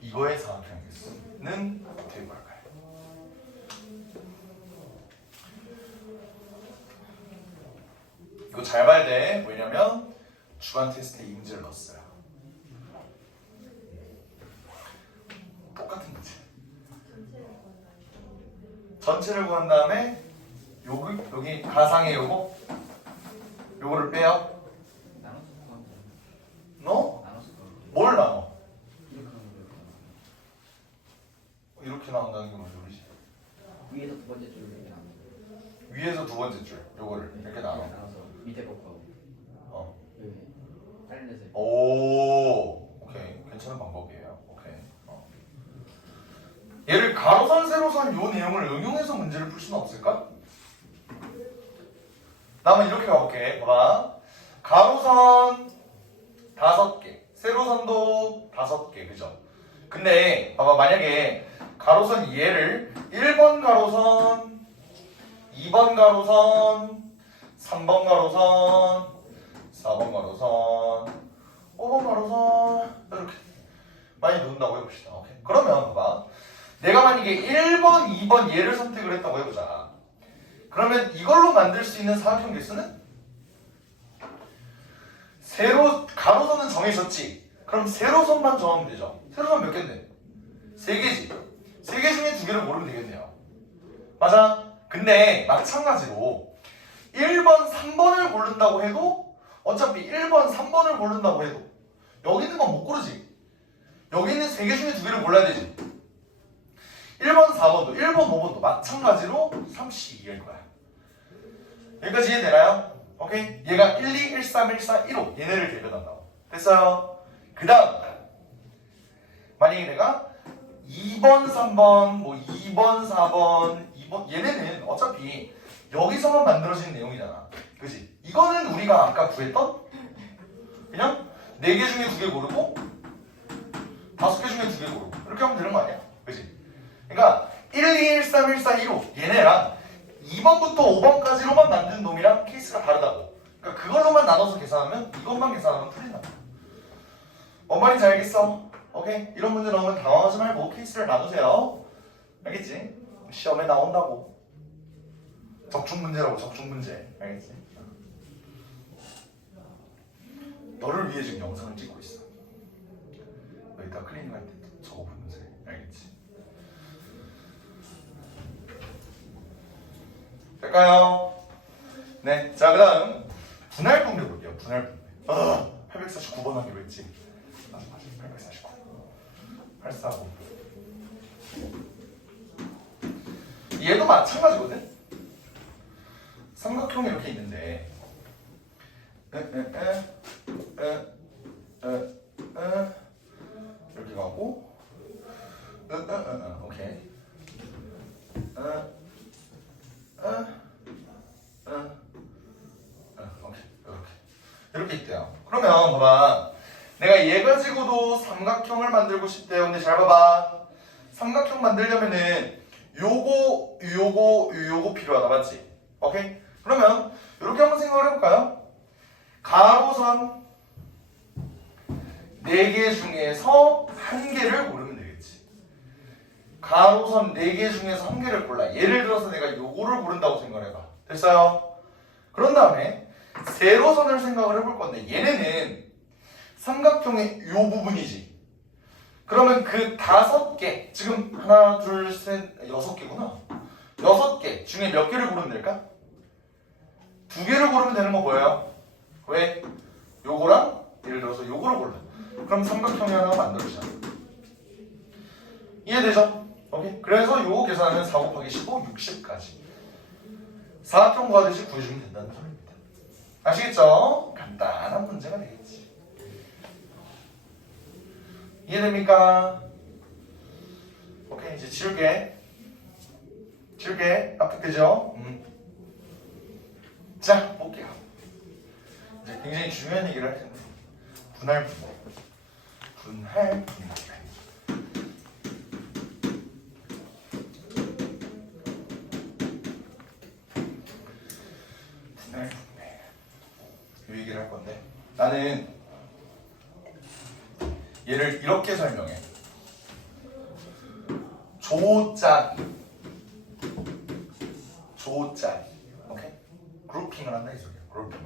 이거의 사각형 개수는 어떻게 말까요? 이거 잘 봐야 돼. 왜냐면 주간 테스트에 이 문제를 넣었어요. 똑같은 문제. 전체를 구한 다음에 여기 가상의 요거를 빼요. 너? 뭘 나눠? 이렇게 나온다는 게 무슨 소리지? 위에서 두 번째 줄을 이렇게 나눠. 위에서 두 번째 줄 요거를 이렇게 나눠. 나눠서 밑에 거하고 여기 잘라내서. 오, 오케이. 괜찮은 방법이에요. 오케이. 얘를 가로선, 세로선 요 내용을 응용해서 문제를 풀 수는 없을까? 나 한번 이렇게 가볼게. 봐봐. 가로선 5개, 세로선도 5개, 그죠? 근데 봐봐, 만약에 가로선 얘를 1번 가로선, 2번 가로선, 3번 가로선, 4번 가로선, 5번 가로선 이렇게 많이 놓는다고 해봅시다. 오케이. 그러면 봐봐. 내가 만약에 1번, 2번 얘를 선택을 했다고 해보자. 그러면 이걸로 만들 수 있는 사각형 개수는? 가로선은 정해졌지. 그럼 세로선만 정하면 되죠. 세로선 몇 개인데? 3개지. 3개 중에 2개를 고르면 되겠네요. 맞아? 근데 마찬가지로 1번, 3번을 고른다고 해도 어차피 1번, 3번을 고른다고 해도 여기 있는 건 못 고르지. 여기 있는 3개 중에 2개를 골라야 되지. 1번, 4번도 1번, 5번도 마찬가지로 32개일 거야. 여기까지 이해되나요? 오케이? 얘가 1, 2, 1, 3, 1, 4, 1, 5 얘네를 대변한다고. 됐어요? 그 다음 만약에 내가 2번, 3번, 뭐 2번, 4번, 2번 얘네는 어차피 여기서만 만들어진 내용이잖아. 그치? 이거는 우리가 아까 구했던 그냥 4개 중에 2개 고르고 5개 중에 2개 고르고 이렇게 하면 되는 거 아니야? 그치? 그러니까 1, 2, 1, 3, 1, 4, 1, 5 얘네랑 2번부터 5번까지로만 만든 놈이랑 케이스가 다르다고. 그러니까 그걸로만 나눠서 계산하면 이것만 계산하면 풀린다. 뭔 말인지 알겠어? 오케이? 이런 문제 나오면 당황하지 말고 케이스를 나누세요. 알겠지? 시험에 나온다고. 적중 문제라고. 적중 문제. 알겠지? 너를 위해 지금 영상을 찍고 있어. 너 이따 클리닝 할 때 저거 보면서 해. 알겠지? 될까요? 네. 자, 그 다음 분할 분배 볼게요. 분할 분배. 849번 하기로 했지. 맞아. 849. 849. 얘도 마찬가지거든? 삼각형이 이렇게 있는데 이렇게 가고 오케이 이렇게 있대요. 그러면 봐봐, 내가 얘 가지고도 삼각형을 만들고 싶대요. 근데 잘 봐봐, 삼각형 만들려면은 요거 필요하다. 맞지? 오케이? 그러면 이렇게 한번 생각을 해볼까요? 가로선 4개 중에서 1개를 고르면 되겠지. 가로선 4개 중에서 1개를 골라. 예를 들어서 내가 요거를 고른다고 생각을 해봐. 됐어요? 그런 다음에 세로선을 생각을 해볼 건데 얘네는 삼각형의 요 부분이지. 그러면 그 5개, 지금 하나, 둘, 셋, 6개구나. 6개 중에 몇 개를 고르면 될까? 2개를 고르면 되는 거 뭐예요? 왜? 요거랑 예를 들어서 요거를 골라. 그럼 삼각형이 하나 만들어지잖아. 이해되죠? 오케이? 그래서 요거 계산하면 4 곱하기 15, 60까지. 사각형 구하듯이 구해주면 된다는 소리입니다. 아시겠죠? 간단한 문제가 되겠지. 이해됩니까? 오케이, 이제 지울게. 납득되죠? 자, 볼게요. 이제 굉장히 중요한 얘기를 할 텐데, 분할 분배. 분할 분배. 이 얘기를 할 건데, 나는 얘를 이렇게 설명해. 조짜기. 오케이? 그룹핑을 한다 이 소리야. 그룹핑.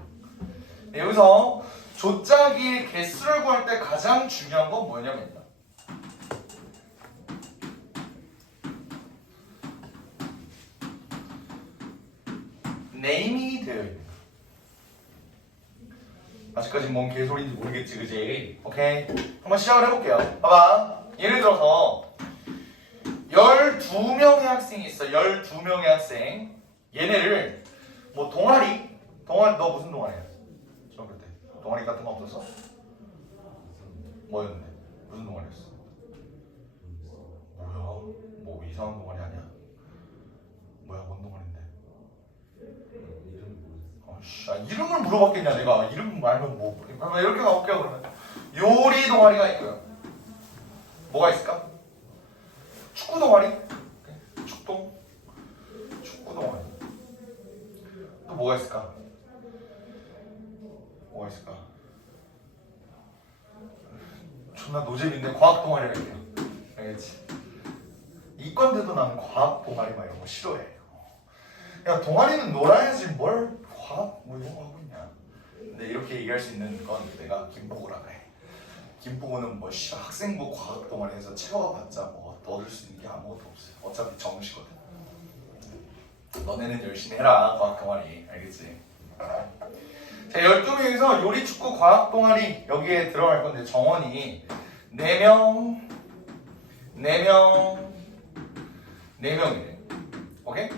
네, 여기서 조짜기의 개수를 구할 때 가장 중요한 건 뭐냐면 네임이 되어 있는. 아직까지 뭔 개소리인지 모르겠지, 그지? 오케이? 한번 시작을 해볼게요. 봐봐. 예를 들어서 12명의 학생이 있어. 12명의 학생. 얘네를 뭐 동아리 너 무슨 동아리야? 중학교 때 동아리 같은 거 없었어? 뭐였는데? 무슨 동아리였어? 뭐야? 뭐 이상한 동아리 아니야? 뭐야, 뭔 동아리인데? 이름을 물어봤겠냐 내가. 이름 말면 뭐. 그러면 이렇게 가볼게요. 그러면 요리 동아리가 있고요. 뭐가 있을까? 축구 동아리? 축구 동아리. 또 뭐가 있을까? 존나 노잼인데 과학 동아리가 있네요. 알겠지? 이건데도 나는 과학 동아리 막 이런 거 싫어해. 야, 동아리는 놀아야지 뭘 과학 뭐 이런 거 하고 있냐. 근데 이렇게 얘기할 수 있는 건 내가 김포고라 그래. 김포고는 뭐 학생부 과학 동아리에서 채워봤자 뭐 얻을 수 있는 게 아무것도 없어요. 어차피 정시거든. 너네는 열심히 해라 과학 동아리 알겠지? 자 12명이서 요리축구 과학 동아리 여기에 들어갈 건데 정원이 4명 4명이네. 오케이?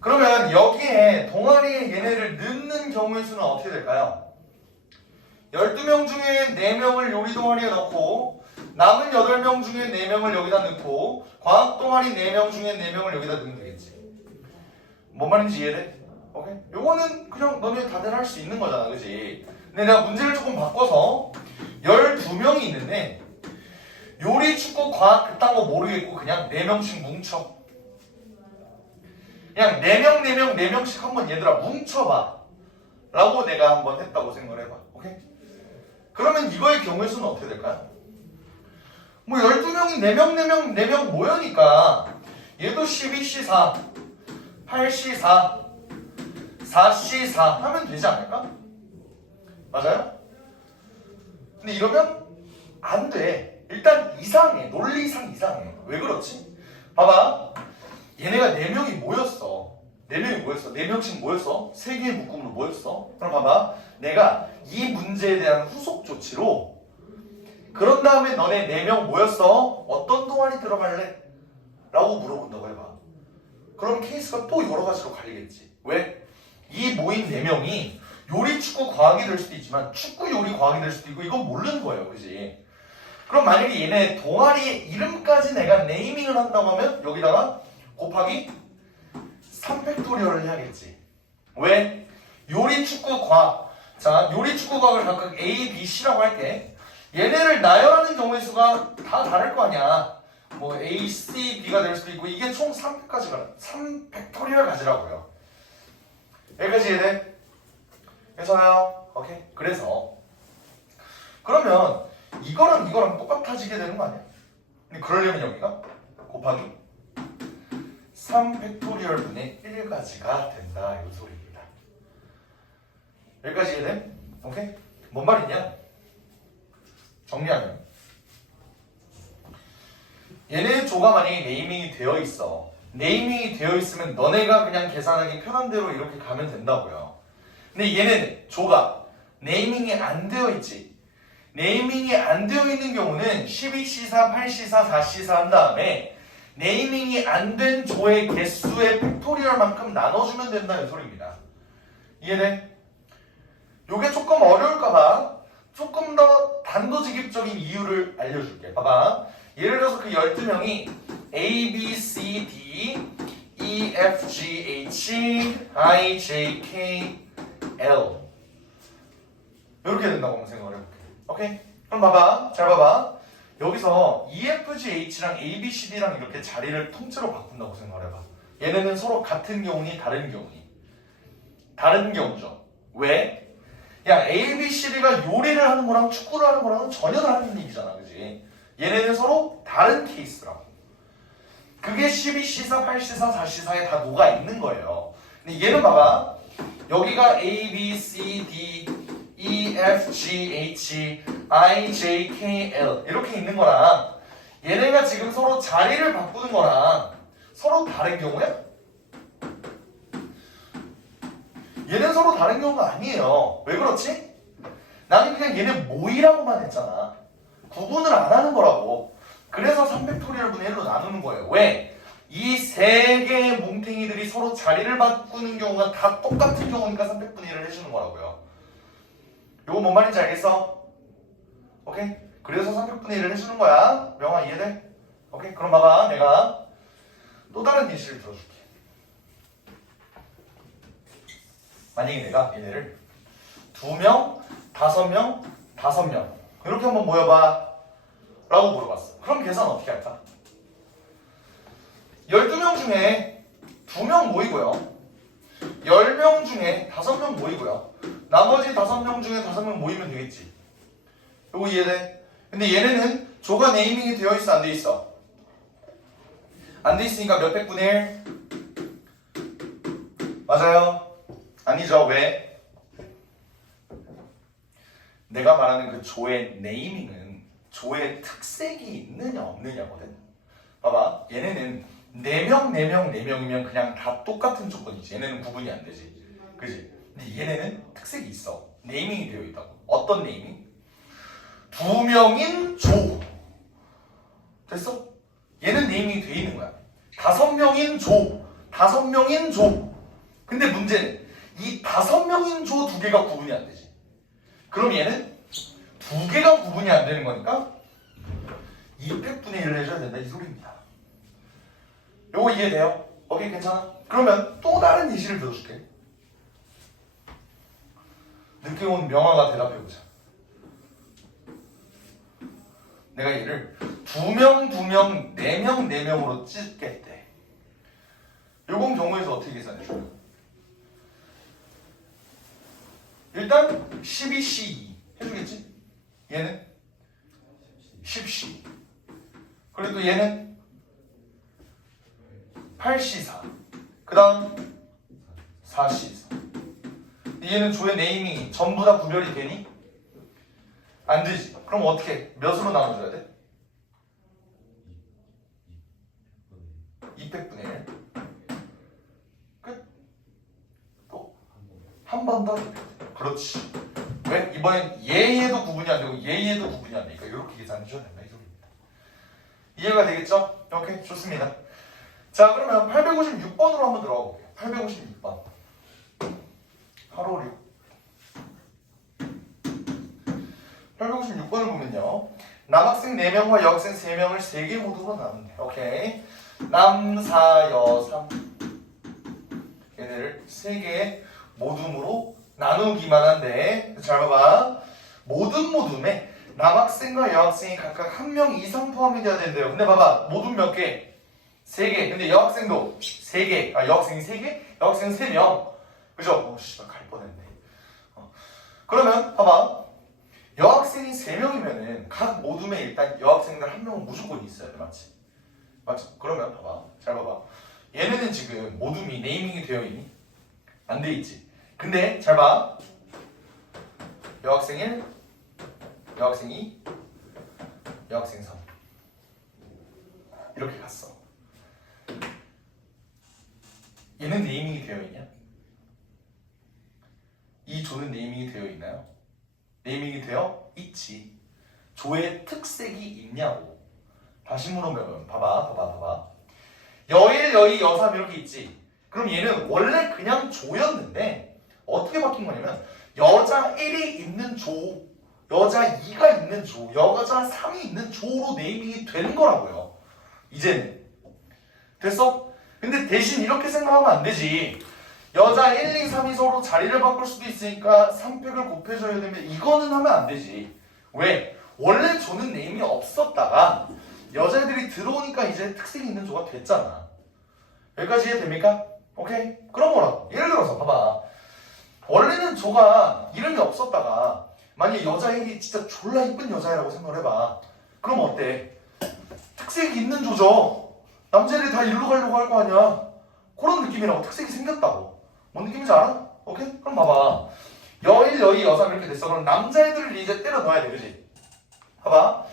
그러면 여기에 동아리에 얘네를 넣는 경우의 수는 어떻게 될까요? 12명 중에 4명을 요리 동아리에 넣고 남은 8명 중에 4명을 여기다 넣고 과학 동아리 4명 중에 4명을 여기다 넣으면 되겠지. 뭔 말인지 이해돼? 오케이? 요거는 그냥 너네 다들 할 수 있는 거잖아, 그치? 근데 내가 문제를 조금 바꿔서 12명이 있는데 요리, 축구, 과학 그딴 거 모르겠고 그냥 4명씩 뭉쳐. 그냥 4명, 4명, 4명씩 한번 얘들아 뭉쳐봐 라고 내가 한번 했다고 생각을 해봐. 오케이? 그러면 이거의 경우의 수는 어떻게 될까요? 뭐 12명이 4명, 4명, 4명 모여니까 얘도 12C4, 8C4, 4C4 하면 되지 않을까? 맞아요? 근데 이러면 안 돼. 일단 이상해. 논리상 이상해. 왜 그렇지? 봐봐. 얘네가 4명이 모였어. 4명이 모였어. 4명씩 모였어. 3개의 묶음으로 모였어. 그럼 봐봐. 내가 이 문제에 대한 후속 조치로 그런 다음에 너네 4명 모였어. 어떤 동아리 들어갈래? 라고 물어본다고 해봐. 그럼 케이스가 또 여러 가지로 갈리겠지. 왜? 이 모인 4명이 요리, 축구, 과학이 될 수도 있지만 축구, 요리, 과학이 될 수도 있고 이건 모르는 거예요. 그지? 그럼 만약에 얘네 동아리 이름까지 내가 네이밍을 한다고 하면 여기다가 곱하기 3팩토리얼을 해야겠지. 왜? 요리, 축구, 과학. 자, 요리, 축구, 과학을 각각 A, B, C라고 할게. 얘네를 나열하는 경우의 수가 다 다를 거 아니야. 뭐 A, C, B가 될 수도 있고 이게 총 3팩토리얼 가지라고요. 여기까지 이해돼? 해서요. 오케이. 그래서 그러면 이거랑 똑같아지게 되는 거 아니야? 근데 그러려면 여기가 곱하기 3팩토리얼 분의 1가지가 된다 이 소리입니다. 여기까지 이해돼? 오케이? 뭔 말이냐? 정리하면 얘네 조가 만약에 네이밍이 되어 있어. 네이밍이 되어 있으면 너네가 그냥 계산하기 편한 대로 이렇게 가면 된다고요. 근데 얘는 조가 네이밍이 안 되어 있지. 네이밍이 안 되어 있는 경우는 12C4, 8C4, 4C4 한 다음에 네이밍이 안 된 조의 개수의 팩토리얼만큼 나눠주면 된다는 소리입니다. 이해돼? 요게 조금 어려울까봐 조금 더 단도직입적인 이유를 알려줄게. 봐봐. 예를 들어서 그 12명이 A, B, C, D, E, F, G, H, I, J, K, L 이렇게 된다고 한번 생각을 해볼게. 오케이? 그럼 봐봐. 잘 봐봐. 여기서 E, F, G, H랑 A, B, C, D랑 이렇게 자리를 통째로 바꾼다고 생각을 해봐. 얘네는 서로 같은 경우니 다른 경우니? 다른 경우죠. 왜? 야 A, B, C, D가 요리를 하는 거랑 축구를 하는 거랑은 전혀 다른 얘기잖아. 그지? 얘네는 서로 다른 케이스라고. 그게 12C4, 8C4, 4C4에 다 녹아있는 거예요. 근데 얘는 봐봐. 여기가 A, B, C, D, E, F, G, H, I, J, K, L 이렇게 있는 거랑 얘네가 지금 서로 자리를 바꾸는 거랑 서로 다른 경우야? 얘는 서로 다른 경우가 아니에요. 왜 그렇지? 나는 그냥 얘네 모이라고만 했잖아. 구분을 안 하는 거라고. 그래서 3팩토리얼 분의 1로 나누는 거예요. 왜? 이 세 개의 뭉탱이들이 서로 자리를 바꾸는 경우가 다 똑같은 경우니까 300분의 1을 해주는 거라고요. 요거 뭔 말인지 알겠어? 오케이? 그래서 300분의 1을 해주는 거야. 명아 이해돼? 오케이? 그럼 봐봐. 내가 또 다른 예시를 들어줄게. 만약에 내가 얘네를 2명, 5명, 5명 이렇게 한번 모여봐 라고 물어봤어. 그럼 계산 어떻게 할까? 12명 중에 2명 모이고요. 10명 중에 5명 모이고요. 나머지 5명 중에 5명 모이면 되겠지. 요거 이해돼? 근데 얘네는 조가 네이밍이 되어 있어, 안 돼 있어? 안 돼 있으니까 몇 백분의 1? 맞아요? 아니죠. 왜? 내가 말하는 그 조의 네이밍은 조의 특색이 있느냐 없느냐거든. 봐봐. 얘네는 4명, 4명, 4명이면 그냥 다 똑같은 조건이지. 얘네는 구분이 안 되지. 그지? 근데 얘네는 특색이 있어. 네이밍이 되어 있다고. 어떤 네이밍? 2명인 조. 됐어? 얘는 네이밍이 돼 있는 거야. 5명인 조. 5명인 조. 근데 문제는 이 5명인 조 2개가 구분이 안 되지. 그럼 얘는 2개가 구분이 안 되는 거니까 200분의 1을 해줘야 된다 이 소리입니다. 요거 이해돼요? 오케이 괜찮아? 그러면 또 다른 예시를 들어줄게. 늦게 온 명화가 대답해보자. 내가 얘를 2명, 2명, 4명, 4명으로 찢겠대. 요건 경우에서 어떻게 계산해줄까? 일단 12C2 해주겠지? 얘는 10C. 그리고 얘는 8C4. 그 다음 4C4. 얘는 조의 네이밍이 전부 다 구별이 되니? 안 되지. 그럼 어떻게 해? 몇으로 나눠줘야 돼? 200분의 1. 끝. 또 한 번 더. 그렇지. 왜? 이번엔 얘도 구분이 안 되고 얘도 구분이 안 되니까 이렇게 계산해줘야 된다 이 소리입니다. 이해가 되겠죠? 오케이 좋습니다. 자 그러면 856번으로 한번 들어가 볼게요. 856번. 856. 856번을 보면요. 남학생 4명과 여학생 3명을 3개 모두로 나누면 돼. 오케이. 남, 사, 여, 삼. 얘네를 3개 모둠으로 나누기만 한데 잘 봐봐. 모둠에 남학생과 여학생이 각각 1명 이상 포함이 돼야 된대요. 근데 봐봐. 모둠 몇 개? 3개. 근데 여학생도 3개. 아 여학생이 3개? 여학생 3명. 그죠? 씨발 갈 뻔했네. 그러면 봐봐. 여학생이 3명이면은 각 모둠에 일단 여학생들 1명은 무조건 있어야 돼. 맞지? 맞죠? 그러면 봐봐. 잘 봐봐. 얘네는 지금 모둠이 네이밍이 되어 있니? 안 돼 있지. 근데 잘 봐. 여학생 1, 여학생 2, 여학생 3. 이렇게 갔어. 얘는 네이밍이 되어 있냐? 이 조는 네이밍이 되어 있나요? 네이밍이 되어 있지. 조의 특색이 있냐고. 다시 물으면 봐봐. 여일, 여이, 여삼 이렇게 있지. 그럼 얘는 원래 그냥 조였는데 어떻게 바뀐 거냐면 여자 1이 있는 조, 여자 2가 있는 조, 여자 3이 있는 조로 네이밍이 된 거라고요. 이제는. 됐어? 근데 대신 이렇게 생각하면 안 되지. 여자 1, 2, 3이 서로 자리를 바꿀 수도 있으니까 3팩을 곱해줘야 되면 이거는 하면 안 되지. 왜? 원래 조는 네임이 없었다가 여자애들이 들어오니까 이제 특색이 있는 조가 됐잖아. 여기까지 이해됩니까? 오케이? 그럼 뭐라고? 예를 들어서 봐봐. 원래는 조가 이름이 없었다가 만약에 여자애들이 진짜 졸라 이쁜 여자애라고 생각을 해봐. 그럼 어때? 특색이 있는 조죠. 남자애들이 다 일로 가려고 할 거 아니야. 그런 느낌이라고. 특색이 생겼다고. 뭔 느낌인지 알아? 오케이? 그럼 봐봐. 여일, 여이, 여삼 이렇게 됐어. 그럼 남자애들을 이제 때려 넣어야 돼. 그지? 봐봐.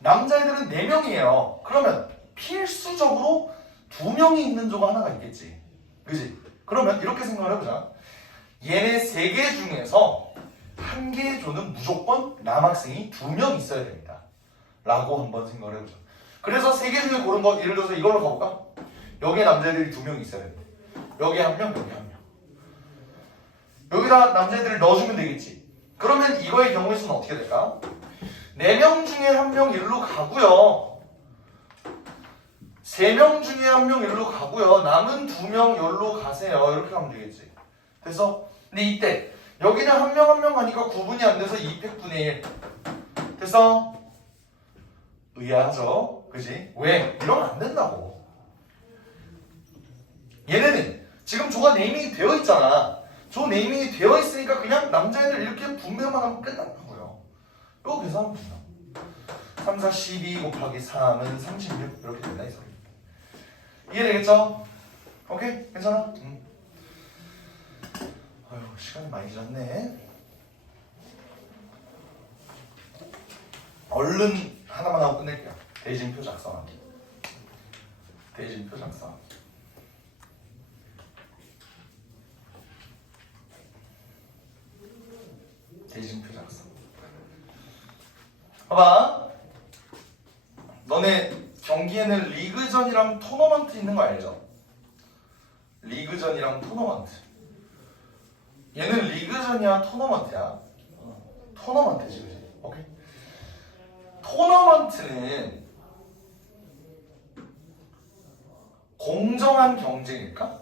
남자애들은 4명이에요. 그러면 필수적으로 2명이 있는 조가 하나가 있겠지. 그지? 그러면 이렇게 생각을 해보자. 얘네 3개 중에서 한 개의 조는 무조건 남학생이 2명 있어야 됩니다. 라고 한번 생각을 해보자. 그래서 3개 중에 고른 거, 예를 들어서 이걸로 가볼까? 여기에 남자애들이 2명 있어야 됩니다. 여기에 1명, 여기 1명. 여기다 남자애들을 넣어주면 되겠지. 그러면 이거의 경우의 수는 어떻게 될까? 4명 중에 1명 일로 가고요. 3명 중에 1명 일로 가고요. 남은 2명 여기로 가세요. 이렇게 하면 되겠지. 됐어? 근데 이때 여기는 1명 가니까 구분이 안 돼서 200분의 1. 됐어? 의아하죠? 그지? 왜? 이러면 안 된다고. 얘네는 지금 조가 네이밍이 되어 있잖아. 조 네이밍이 되어 있으니까 그냥 남자애들 이렇게 분배만 하면 끝난다고요. 이거 계산하면 된다. 3, 4, 12 곱하기 3은 36 이렇게 된다 이 소리. 이해되겠죠? 오케이? 괜찮아? 아유 시간이 많이 지났네. 얼른 하나만 하고 끝낼게요. 대진표 작성하기. 대진표 작성. 대진표 작성. 봐봐. 너네 경기에는 리그전이랑 토너먼트 있는 거 알죠? 리그전이랑 토너먼트. 얘는 리그전이야, 토너먼트야? 토너먼트지, 그지? 오케이. 토너먼트는 공정한 경쟁일까?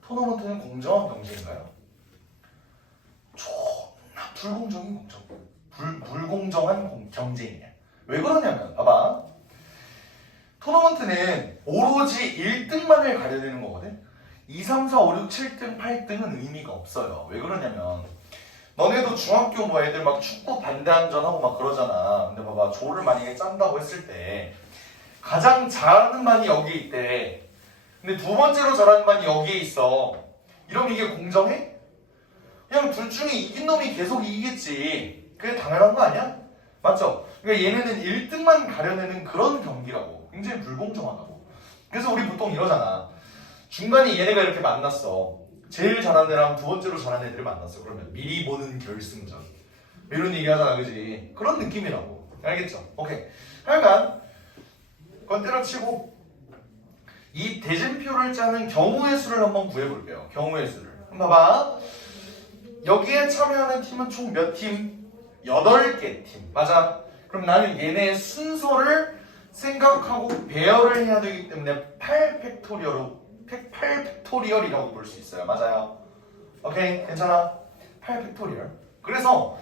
토너먼트는 공정한 경쟁인가요? 존나 불공정인 공정. 불공정한 경쟁이야. 왜 그러냐면, 봐봐. 토너먼트는 오로지 1등만을 가려내는 거거든? 2, 3, 4, 5, 6, 7등, 8등은 의미가 없어요. 왜 그러냐면, 너네도 중학교 뭐 애들 막 축구 반대항전하고 막 그러잖아. 근데 봐봐, 조를 만약에 짠다고 했을 때, 가장 잘하는 반이 여기에 있대. 근데 두 번째로 잘하는 반이 여기에 있어. 이러면 이게 공정해? 그냥 둘 중에 이긴 놈이 계속 이기겠지. 그게 당연한 거 아니야? 맞죠? 그러니까 얘네는 1등만 가려내는 그런 경기라고. 굉장히 불공정하다고. 그래서 우리 보통 이러잖아. 중간에 얘네가 이렇게 만났어. 제일 잘하는 애랑 두 번째로 잘하는 애들이 만났어. 그러면 미리 보는 결승전. 이런 얘기 하잖아, 그지? 그런 느낌이라고. 알겠죠? 오케이. 하여간 그건 때려치고 이 대진표를 짜는 경우의 수를 한번 구해볼게요. 경우의 수를. 그럼 봐봐. 여기에 참여하는 팀은 총 몇 팀? 8개 팀. 맞아. 그럼 나는 얘네의 순서를 생각하고 배열을 해야 되기 때문에 8팩토리얼이라고 볼 수 있어요. 맞아요. 오케이? 괜찮아? 8팩토리얼. 그래서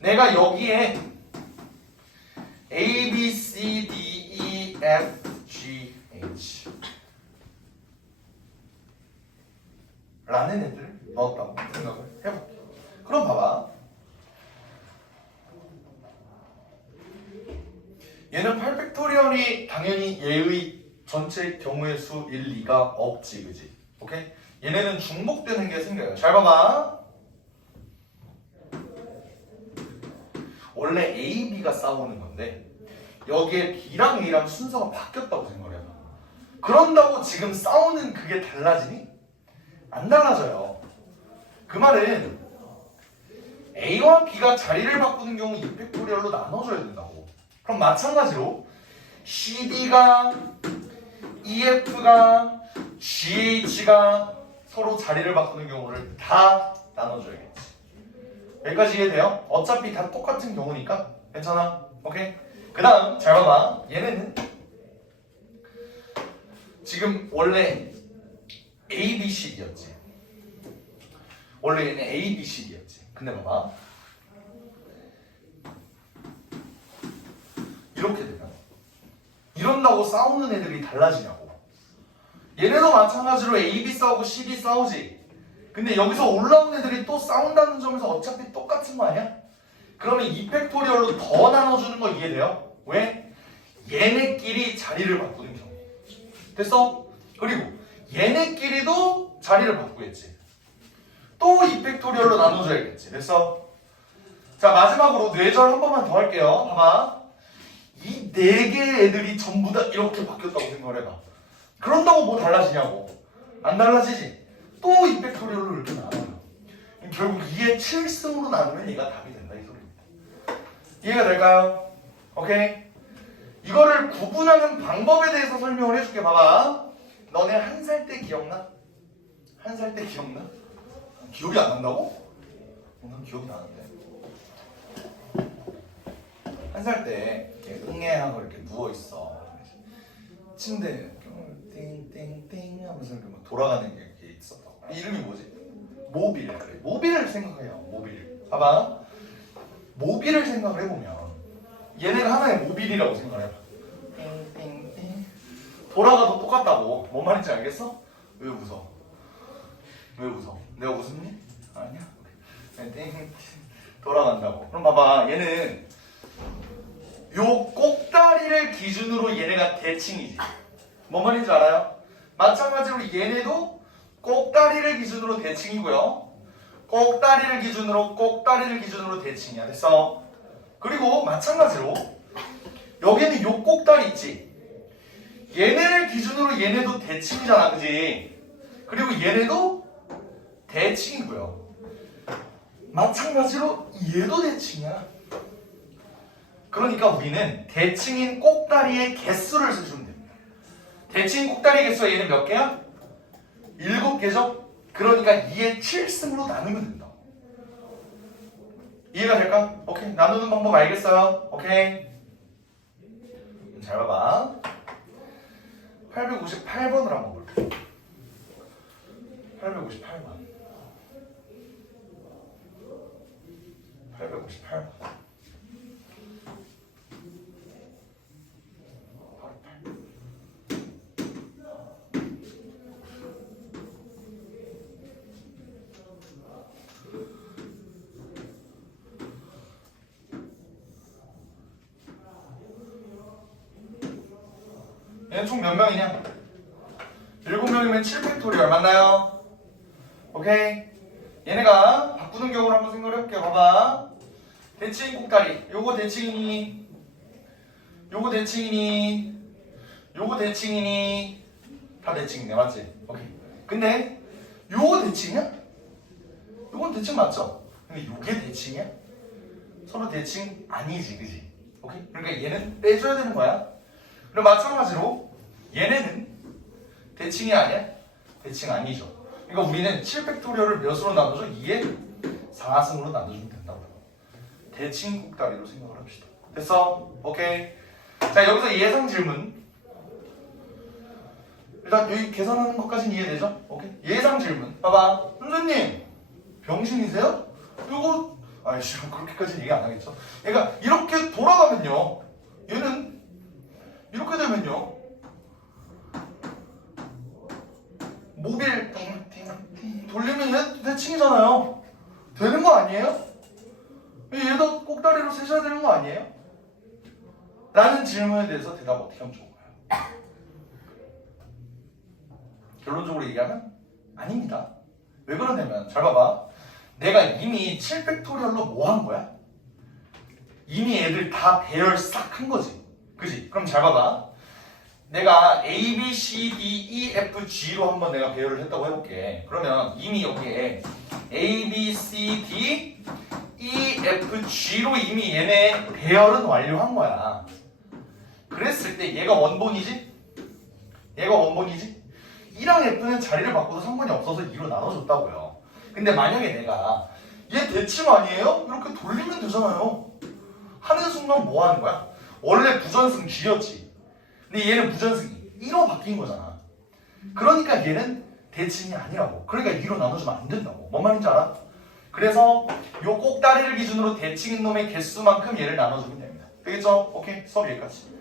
내가 여기에 A, B, C, D, E, F, G, H 라는 애들 넣었다고 생각을 해볼게. 그럼 봐봐. 얘는 8팩토리얼이 당연히 얘의 전체 경우의 수 1, 2가 없지, 그지? 오케이? 얘네는 중복되는 게 생겨요. 잘 봐봐. 원래 A, B가 싸우는 건데 여기에 B랑 A랑 순서가 바뀌었다고 생각해요. 그런다고 지금 싸우는 그게 달라지니? 안 달라져요. 그 말은 A와 B가 자리를 바꾸는 경우 2팩토리얼로 나눠줘야 된다고. 그럼 마찬가지로 CD가 EF가 GH가 서로 자리를 바꾸는 경우를 다 나눠줘야겠지. 여기까지 이해돼요? 어차피 다 똑같은 경우니까 괜찮아? 오케이? 그 다음 잘 봐봐. 얘네는 지금 원래 A, B, C였지. 원래 얘는 A, B, C였지. 근데 봐봐. 이렇게 되면 이런다고 싸우는 애들이 달라지냐고. 얘네도 마찬가지로 A, B 싸우고 C, D 싸우지. 근데 여기서 올라온 애들이 또 싸운다는 점에서 어차피 똑같은 거 아니야? 그러면 2팩토리얼로 더 나눠주는 거 이해돼요? 왜? 얘네끼리 자리를 바꾸는 경우. 됐어? 그리고 얘네끼리도 자리를 바꾸겠지. 또 2팩토리얼로 나눠줘야겠지. 됐어? 자, 마지막으로 뇌절 한 번만 더 할게요. 봐봐. 이 4개의 애들이 전부 다 이렇게 바뀌었다고 생각을 해봐. 그런다고 뭐 달라지냐고. 안 달라지지? 또 2팩토리얼로 이렇게 나눠요. 결국 2의 7승으로 나누면 얘가 답이 된다, 이 소리입니다. 이해가 될까요? 오케이? 이거를 구분하는 방법에 대해서 설명을 해줄게. 봐봐. 너네 1살 때 기억나? 1살 때 기억나? 기억이 안 난다고? 난 기억이 나는데. 1살 때 이렇게 응애하고 이렇게 누워있어. 침대에 띵띵띵 하면서 이렇게 막 돌아가는 게 이렇게 있었다고. 이름이 뭐지? 모빌. 그래. 모빌을 생각해요. 모빌. 봐봐. 모빌을 생각을 해보면 얘네가 하나의 모빌이라고 생각을 해봐. 띵띵띵 돌아가도 똑같다고. 뭔 말인지 알겠어? 왜 웃어? 왜 웃어? 내가 웃었니? 아니야? 띵띵 돌아간다고. 그럼 봐봐. 얘는 요 꼭다리를 기준으로 얘네가 대칭이지. 뭔 말인지 알아요? 마찬가지로 얘네도 꼭다리를 기준으로 대칭이고요. 꼭다리를 기준으로 대칭이야. 됐어? 그리고 마찬가지로 여기에는 요 꼭다리 있지. 얘네를 기준으로 얘네도 대칭이잖아, 그지? 그리고 얘네도 대칭이고요. 마찬가지로 얘도 대칭이야. 그러니까 우리는 대칭인 꼭다리의 개수를 세주면 됩니다. 대칭인 꼭다리의 개수가 얘는 몇 개야? 7개죠? 그러니까 2의 7승으로 나누면 된다. 이해가 될까? 오케이. 나누는 방법 알겠어요? 오케이. 잘 봐봐. 858번을 한번 볼게요. 858번. 858번. 얘는 총 몇 명이냐? 7명이면 7팩토리얼 맞나요? 오케이. 얘네가 바꾸는 경우를 한번 생각을 해볼게요. 봐봐. 대칭 꼭다리. 요거 대칭이니, 요거 대칭이니, 요거 대칭이니, 다 대칭이네. 맞지? 오케이. 근데 요거 대칭이야? 요건 대칭 맞죠? 근데 요게 대칭이야? 서로 대칭 아니지, 그지? 오케이. 그러니까 얘는 빼줘야 되는 거야. 그리고 마찬가지로 얘네는 대칭이 아니야? 대칭 아니죠. 그러니까 우리는 7팩토리얼을 몇으로 나누죠? 2의 4승으로 나눠주면 된다고요. 대칭 꼭다리로 생각을 합시다. 됐어? 오케이. 자, 여기서 예상 질문. 일단 여기 계산하는 것까지는 이해되죠? 오케이. 예상 질문. 봐봐. 선생님, 병신이세요? 이거 아이씨, 그렇게까지 얘기 안 하겠죠? 그러니까 이렇게 돌아가면요. 얘는 이렇게 되면요. 모빌 돌리면 얘 대칭이잖아요. 되는 거 아니에요? 얘도 꼭다리로 세셔야 되는 거 아니에요? 라는 질문에 대해서 대답 어떻게 하면 좋을까요? 결론적으로 얘기하면 아닙니다. 왜 그러냐면 잘 봐봐. 내가 이미 7팩토리얼로 뭐 한 거야? 이미 애들 다 배열 싹 한 거지. 그지? 그럼 잘 봐봐. 내가 A, B, C, D, E, F, G로 한번 내가 배열을 했다고 해볼게. 그러면 이미 여기에 A, B, C, D, E, F, G로 이미 얘네 배열은 완료한 거야. 그랬을 때 얘가 원본이지? 얘가 원본이지? 2랑 F는 자리를 바꿔도 상관이 없어서 2로 나눠줬다고요. 근데 만약에 내가 얘 대칭 아니에요? 이렇게 돌리면 되잖아요. 하는 순간 뭐 하는 거야? 원래 부전승 G였지. 근데 얘는 부전승이 1로 바뀐 거잖아. 그러니까 얘는 대칭이 아니라고. 그러니까 2로 나눠주면 안 된다고. 뭔 말인지 알아? 그래서 요 꼭다리를 기준으로 대칭인 놈의 개수만큼 얘를 나눠주면 됩니다. 되겠죠? 오케이. 수업 여기까지.